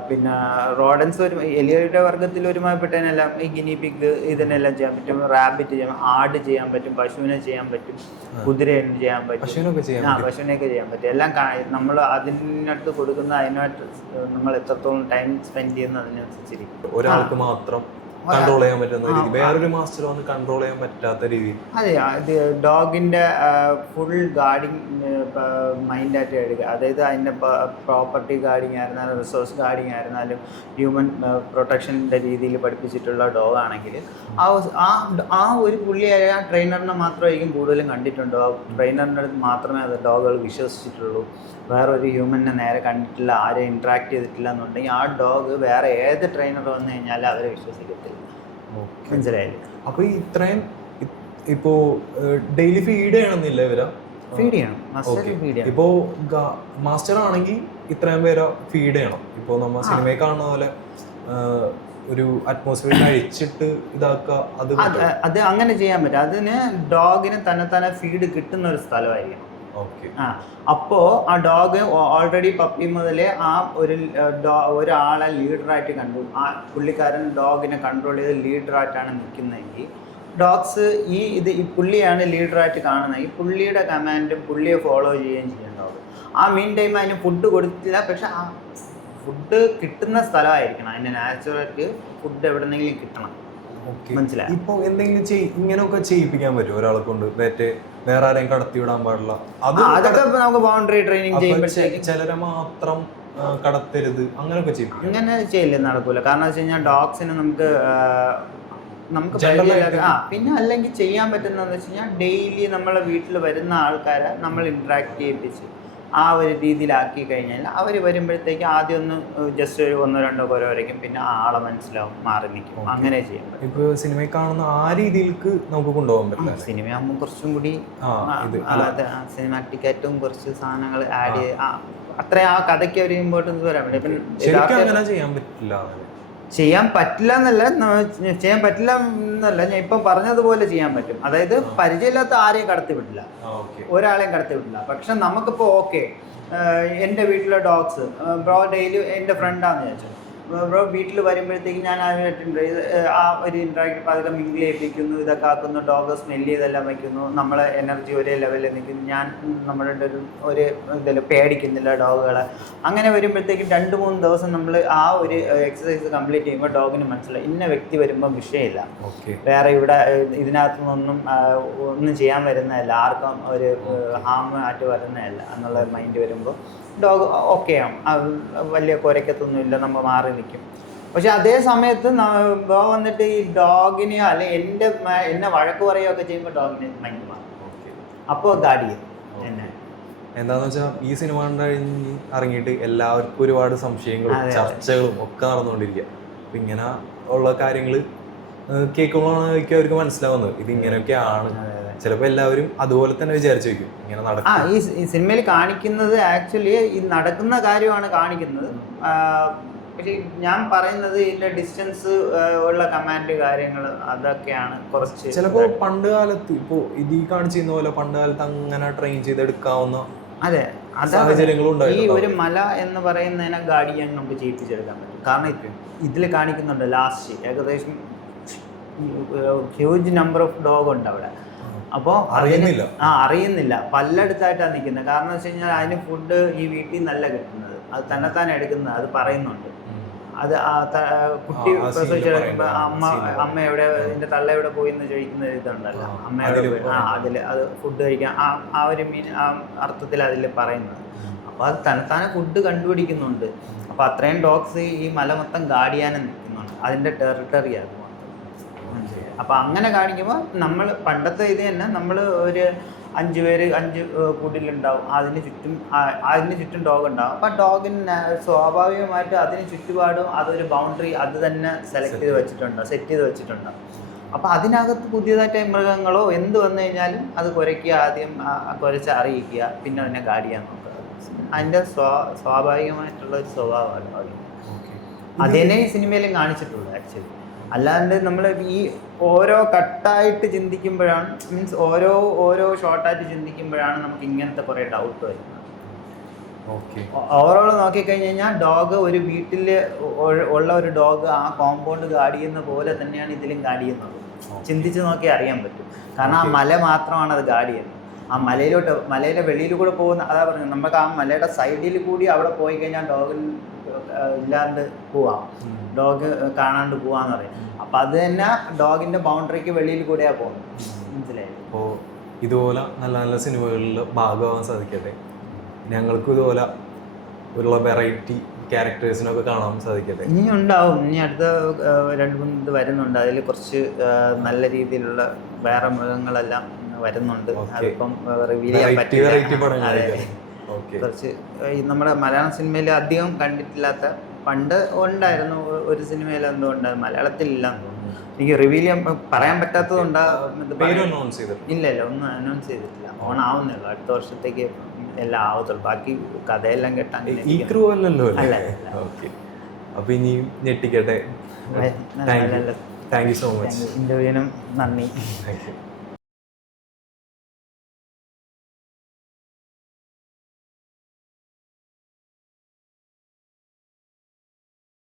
പിന്നെ റോഡൻസ് എലിയുടെ വർഗ്ഗത്തിൽ ഒരുമാതിരിപ്പെട്ടതിനെല്ലാം ഈ ഗിനി പിഗ് ഇതിനെല്ലാം ചെയ്യാൻ പറ്റും, റാബിറ്റ് ചെയ്യാൻ, ആട് ചെയ്യാൻ പറ്റും, പശുവിനെ ചെയ്യാൻ പറ്റും, കുതിരയെ ചെയ്യാൻ പറ്റും, പശുവിനെയൊക്കെ ചെയ്യാൻ പറ്റും. എല്ലാം നമ്മൾ അതിനകത്ത് കൊടുക്കുന്ന അതിനായിട്ട് നമ്മൾ എത്രത്തോളം ടൈം സ്പെൻഡ് ചെയ്യുന്ന അതിനനുസരിച്ചിരിക്കും. ഒരാൾക്ക് മാത്രം കൺട്രോൾ ചെയ്യാൻ പറ്റുന്ന രീതി, വേറൊരു മാസ്റ്റർ വന്ന് കൺട്രോൾ ചെയ്യാൻ പറ്റാത്ത രീതി. അതെ, ഇത് ഡോഗിന്റെ ഫുൾ ഗാർഡിങ് മൈൻഡായിട്ട് എടുക്കുക. അതായത് അതിൻ്റെ പ്രോപ്പർട്ടി ഗാർഡിങ് ആയിരുന്നാലും റിസോഴ്സ് ഗാർഡിങ് ആയിരുന്നാലും ഹ്യൂമൻ പ്രൊട്ടക്ഷൻ്റെ രീതിയിൽ പഠിപ്പിച്ചിട്ടുള്ള ഡോഗാണെങ്കിൽ ആ ഒരു പുള്ളിയായ ആ ട്രെയിനറിനെ മാത്രമായിരിക്കും കൂടുതലും കണ്ടിട്ടുണ്ടോ. ആ ട്രെയിനറിൻ്റെ അടുത്ത് മാത്രമേ അത് ഡോഗുകൾ വിശ്വസിച്ചിട്ടുള്ളൂ. വേറൊരു ഹ്യൂമനെ നേരെ കണ്ടിട്ടില്ല, ആരെയും ഇൻട്രാക്ട് ചെയ്തിട്ടില്ല എന്നുണ്ടെങ്കിൽ ആ ഡോഗ് വേറെ ഏത് ട്രെയിനർ വന്നു കഴിഞ്ഞാലും അവരെ വിശ്വസിക്കത്തില്ല. മനസ്സിലായില്ലേ? അപ്പോൾ ഇത്രയും ഇപ്പോൾ ഡെയിലി ഫീഡ് ചെയ്യണമെന്നില്ല ഇവരെ? ഫീഡ് ചെയ്യണം, ഫീഡ് ചെയ്യണം. ഇപ്പോൾ മാസ്റ്റർ ആണെങ്കിൽ ഇത്രയും പേരെ ഫീഡ് ചെയ്യണം. ഇപ്പോൾ നമ്മൾ സിനിമയിൽ കാണുന്ന പോലെ ഒരു അറ്റ്മോസ്ഫിയർ അഴിച്ചിട്ട് ഇതാക്കുക, അത് അങ്ങനെ ചെയ്യാൻ പറ്റും. അതിന് ഡോഗിന് തന്നെ ഫീഡ് കിട്ടുന്ന ഒരു സ്ഥലമായിരിക്കണം. അപ്പോൾ ആ ഡോഗ് ഓൾറെഡി പപ്പി മുതലേ ആ ഒരാളെ ലീഡറായിട്ട് കണ്ടു, ആ പുള്ളിക്കാരൻ ഡോഗിനെ കൺട്രോൾ ചെയ്ത് ലീഡറായിട്ടാണ് നിൽക്കുന്നതെങ്കിൽ ഡോഗ്സ് ഈ പുള്ളിയാണ് ലീഡറായിട്ട് കാണുന്നതെങ്കിൽ പുള്ളിയുടെ കമാൻഡും പുള്ളിയെ ഫോളോ ചെയ്യുകയും ചെയ്യും ഡോഗ്. ആ മീൻ ടൈം അതിന് ഫുഡ് കൊടുത്തില്ല, പക്ഷെ ആ ഫുഡ് കിട്ടുന്ന സ്ഥലമായിരിക്കണം. അതിൻ്റെ നാച്ചുറലായിട്ട് ഫുഡ് എവിടെന്നെങ്കിലും കിട്ടണം. മനസ്സിലായി? ഇപ്പോൾ എന്തെങ്കിലും ഇങ്ങനെയൊക്കെ ചെയ്യിപ്പിക്കാൻ പറ്റും ഒരാളെ കൊണ്ട്? വേറെ ആരെയും കടത്തി വിടാൻ പാടില്ല, അതൊക്കെ നമുക്ക് ബൗണ്ടറി ട്രെയിനിങ് ചെയ്യുമ്പോഴത്തേക്ക് ചിലരെ മാത്രം കടത്തരുത്, അങ്ങനെയൊക്കെ ചെയ്യും. അങ്ങനെ ചെയ്യില്ല, നടക്കൂല. കാരണം വെച്ച് കഴിഞ്ഞാൽ ഡോഗ്സിന് നമുക്ക് പിന്നെ അല്ലെങ്കിൽ ചെയ്യാൻ പറ്റുന്നതെന്ന് വെച്ച് കഴിഞ്ഞാൽ ഡെയിലി നമ്മളെ വീട്ടിൽ വരുന്ന ആൾക്കാരെ നമ്മൾ ഇൻട്രാക്ട് ചെയ്യിപ്പിച്ച് ആ ഒരു രീതിയിലാക്കി കഴിഞ്ഞാൽ അവർ വരുമ്പോഴത്തേക്ക് ആദ്യം ഒന്ന് ജസ്റ്റ് ഒരു 1-2 കൊല വരയ്ക്കും, പിന്നെ ആളെ മനസ്സിലാവും, മാറി നിൽക്കും. അങ്ങനെ ചെയ്യാൻ പറ്റും. ഇപ്പോൾ സിനിമയിൽ കാണുന്ന ആ രീതിയിലേക്ക് നമുക്ക് കൊണ്ടുപോകാൻ പറ്റില്ല. സിനിമയാകുമ്പോൾ കുറച്ചും കൂടി സിനിമാറ്റിക്കായിട്ടും കുറച്ച് സാധനങ്ങൾ ആഡ് ചെയ്ത് അത്രയും ആ കഥയ്ക്ക് ഒരു ഇമ്പോർട്ടൻസ് വരാൻ പറ്റും. ചെയ്യാൻ പറ്റില്ല എന്നല്ല, ഞാൻ ഇപ്പം പറഞ്ഞതുപോലെ ചെയ്യാൻ പറ്റും. അതായത് പരിചയമില്ലാത്ത ആരെയും കടത്തിവിട്ടില്ല, ഒരാളെയും കടത്തിവിട്ടില്ല. പക്ഷെ നമുക്കിപ്പോൾ ഓക്കെ, എൻ്റെ വീട്ടിലെ ഡോഗ്സ് ബ്രോ ഡെയിലി എൻ്റെ ഫ്രണ്ടാന്ന് വിചാരിച്ചു, ബ്രോ വീട്ടിൽ വരുമ്പോഴത്തേക്ക് ഞാൻ ആ ഒരു ഇൻട്രാക്ട് പതുക്കെ മിങ്കിൾ ചെയ്യിപ്പിക്കുന്നു, ഇതൊക്കെ ആക്കുന്നു, ഡോഗ് സ്മെല്ല് ചെയ്തെല്ലാം വയ്ക്കുന്നു, നമ്മളെ എനർജി ഒരേ ലെവലിൽ നിൽക്കുന്നു, ഞാൻ നമ്മുടെ ഒരു ഇതെല്ലാം പേടിക്കുന്നില്ല ഡോഗുകളെ. അങ്ങനെ വരുമ്പോഴത്തേക്കും 2-3 ദിവസം നമ്മൾ ആ ഒരു എക്സസൈസ് കംപ്ലീറ്റ് ചെയ്യുമ്പോൾ ഡോഗിന് മനസ്സിലായി ഇന്ന വ്യക്തി വരുമ്പോൾ വിഷയമില്ല, വേറെ ഇവിടെ ഇതിനകത്തു ഒന്നും ചെയ്യാൻ വരുന്നതല്ല, ആർക്കും ഒരു ഹാം ആയിട്ട് വരുന്നതല്ല എന്നുള്ള മൈൻഡ് വരുമ്പോൾ ഡോഗ് ഓക്കെ ആവും, വലിയ കുരയ്ക്കത്തൊന്നുമില്ല, നമ്മൾ മാറി നിൽക്കും. പക്ഷെ അതേ സമയത്ത് വന്നിട്ട് ഈ ഡോഗിനെ അല്ലെ എന്നെ വഴക്ക് പറയുകയൊക്കെ ചെയ്യുമ്പോൾ ഡോഗിന് മൈൻഡ് മാറും. അപ്പോൾ ഗാർഡ് ചെയ്യും എന്നെ. എന്താന്ന് വെച്ചാൽ ഈ സിനിമ കഴിഞ്ഞ് ഇറങ്ങിയിട്ട് എല്ലാവർക്കും ഒരുപാട് സംശയങ്ങളും ചർച്ചകളും ഒക്കെ നടന്നുകൊണ്ടിരിക്കുക. അപ്പം ഇങ്ങനെ ഉള്ള കാര്യങ്ങൾ കേൾക്കുമ്പോഴാണ് അവർക്ക് മനസ്സിലാവുന്നത് ഇത് ഇങ്ങനെയൊക്കെയാണ്. ചിലപ്പോൾ എല്ലാവരും അതുപോലെ തന്നെ വിചാരിച്ചു വയ്ക്കും ഇങ്ങനെ നടക്കും. ഈ സിനിമയിൽ കാണിക്കുന്നത് ആക്ച്വലി ഈ നടക്കുന്ന കാര്യമാണ് കാണിക്കുന്നത്. പക്ഷേ ഞാൻ പറയുന്നത് ഇതിൻ്റെ ഡിസ്റ്റൻസ് ഉള്ള കമാൻഡ് കാര്യങ്ങൾ അതൊക്കെയാണ് കുറച്ച്. ചിലപ്പോൾ പണ്ട് കാലത്ത് ഇപ്പോൾ ഇത് കാണിച്ചിരുന്ന പോലെ പണ്ട് കാലത്ത് അങ്ങനെ ട്രെയിൻ ചെയ്തെടുക്കാവുന്ന സാഹചര്യങ്ങളും ഈ ഒരു മല എന്ന് പറയുന്നതിനെ ഗാർഡ് ചെയ്യാൻ നമുക്ക് ചെയ്യിപ്പിച്ചെടുക്കാൻ പറ്റും. കാരണം ഇതിൽ കാണിക്കുന്നുണ്ട് ലാസ്റ്റ് ഏകദേശം ഹ്യൂജ് നമ്പർ ഓഫ് ഡോഗ് ഉണ്ട് അവിടെ. അപ്പോൾ അറിയുന്നില്ല, പലയിടത്തായിട്ടാണ് നിൽക്കുന്നത്. കാരണം വെച്ച് കഴിഞ്ഞാൽ അതിന് ഫുഡ് ഈ വീട്ടിൽ നിന്നല്ല കിട്ടുന്നത്, അത് തന്നെത്താൻ എടുക്കുന്നത്, അത് പറയുന്നുണ്ട്. അത് കുട്ടി പ്രസവിച്ചെടുക്കുമ്പോൾ അമ്മ എവിടെ, എൻ്റെ തള്ള എവിടെ പോയി എന്ന് ചോദിക്കുന്ന ഇതുണ്ടല്ലോ, അമ്മ എവിടെ പോയി, അതിൽ അത് ഫുഡ് കഴിക്കാൻ ആ ഒരു അർത്ഥത്തിൽ അതിൽ പറയുന്നത്. അപ്പോൾ അത് തന്നെത്താനെ ഫുഡ് കണ്ടുപിടിക്കുന്നുണ്ട്. അപ്പോൾ അത്രയും ഡോഗ്സ് ഈ മല മൊത്തം ഗാർഡ് ചെയ്യാനും നിൽക്കുന്നുണ്ട്, അതിൻ്റെ ടെറിട്ടറി അത്. അപ്പോൾ അങ്ങനെ കാണിക്കുമ്പോൾ നമ്മൾ പണ്ടത്തെ ഇത് തന്നെ നമ്മൾ ഒരു 5 പേര് 5 കൂട്ടിലുണ്ടാവും, അതിന് ചുറ്റും ഡോഗ് ഉണ്ടാവും. അപ്പോൾ ഡോഗിന് സ്വാഭാവികമായിട്ട് അതിന് ചുറ്റുപാടും അതൊരു ബൗണ്ടറി അത് തന്നെ സെറ്റ് ചെയ്ത് വെച്ചിട്ടുണ്ട്. അപ്പോൾ അതിനകത്ത് പുതിയതായിട്ട് മൃഗങ്ങളോ എന്ത് വന്നു കഴിഞ്ഞാലും അത് കുരയ്ക്കുക, ആദ്യം കുരച്ച് അറിയിക്കുക, പിന്നെ അതിനെ ഗാർഡ് ചെയ്യാൻ നോക്കുക. അതിൻ്റെ സ്വാഭാവികമായിട്ടുള്ള ഒരു സ്വഭാവമാണ് ഡോഗിന്. അതിനെ ഈ സിനിമയിലും കാണിച്ചിട്ടുള്ളൂ ആക്ച്വലി. അല്ലാണ്ട് നമ്മൾ ഈ ഓരോ കട്ടായിട്ട് ചിന്തിക്കുമ്പോഴാണ്, മീൻസ് ഓരോ ഷോർട്ടായിട്ട് ചിന്തിക്കുമ്പോഴാണ് നമുക്ക് ഇങ്ങനത്തെ കുറേ ഡൗട്ട് വരുന്നത്. ഓവറോൾ നോക്കിക്കഴിഞ്ഞ് കഴിഞ്ഞാൽ ഡോഗ് ഒരു വീട്ടിൽ ഉള്ള ഒരു ഡോഗ് ആ കോമ്പൗണ്ട് ഗാർഡ് ചെയ്യുന്ന പോലെ തന്നെയാണ് ഇതിലും ഗാർഡ് ചെയ്യുന്നത്. ചിന്തിച്ച് നോക്കിയാൽ അറിയാൻ പറ്റും. കാരണം ആ മല മാത്രമാണ് അത് ഗാർഡ് ചെയ്യുന്നത്. ആ മലയിലെ വെളിയിൽ കൂടെ പോകുന്ന, അതാ പറയുന്നത്, നമുക്ക് ആ മലയുടെ സൈഡിൽ കൂടി അവിടെ പോയി കഴിഞ്ഞാൽ ഡോഗിൽ ഇല്ലാണ്ട് പോവാം, ഡോഗ് കാണാണ്ട് പോവാന്ന് പറയും. അപ്പം അത് തന്നെ ഡോഗിൻ്റെ ബൗണ്ടറിക്ക് വെളിയിൽ കൂടെയാണ് പോകുന്നത്. മനസ്സിലായി? അപ്പോൾ ഇതുപോലെ നല്ല നല്ല സിനിമകളിൽ ഭാഗമാകാൻ സാധിക്കട്ടെ. ഞങ്ങൾക്കും ഇതുപോലെ ഉള്ള വെറൈറ്റി ക്യാരക്ടേഴ്സിനൊക്കെ കാണാൻ സാധിക്കട്ടെ. ഇനി ഉണ്ടാവും, ഇനി അടുത്ത 2-3 ഇത് വരുന്നുണ്ട്. അതിൽ കുറച്ച് നല്ല രീതിയിലുള്ള വേറെ മൃഗങ്ങളെല്ലാം വരുന്നുണ്ട്. അതിപ്പം റിവീൽ ചെയ്യാൻ പറ്റില്ല. കുറച്ച് നമ്മുടെ മലയാളം സിനിമയിൽ അധികം കണ്ടിട്ടില്ലാത്ത, പണ്ട് ഉണ്ടായിരുന്നു ഒരു സിനിമയിൽ എന്തുകൊണ്ട് മലയാളത്തിലില്ല, എനിക്ക് റിവീൽ ചെയ്യാൻ പറയാൻ പറ്റാത്തതുകൊണ്ടാ. ഇല്ല ഒന്നും അനൗൺസ് ചെയ്തിട്ടില്ല. ഓണാവുന്നേ ഉള്ളൂ, അടുത്ത വർഷത്തേക്ക് എല്ലാം ആവത്തുള്ളൂ. ബാക്കി കഥയെല്ലാം കേട്ടാൽ അപ്പൊ ഇനി ഞെട്ടിക്കട്ടെ. Thank you so much. ഇന്റർവ്യൂവിനും നന്ദി.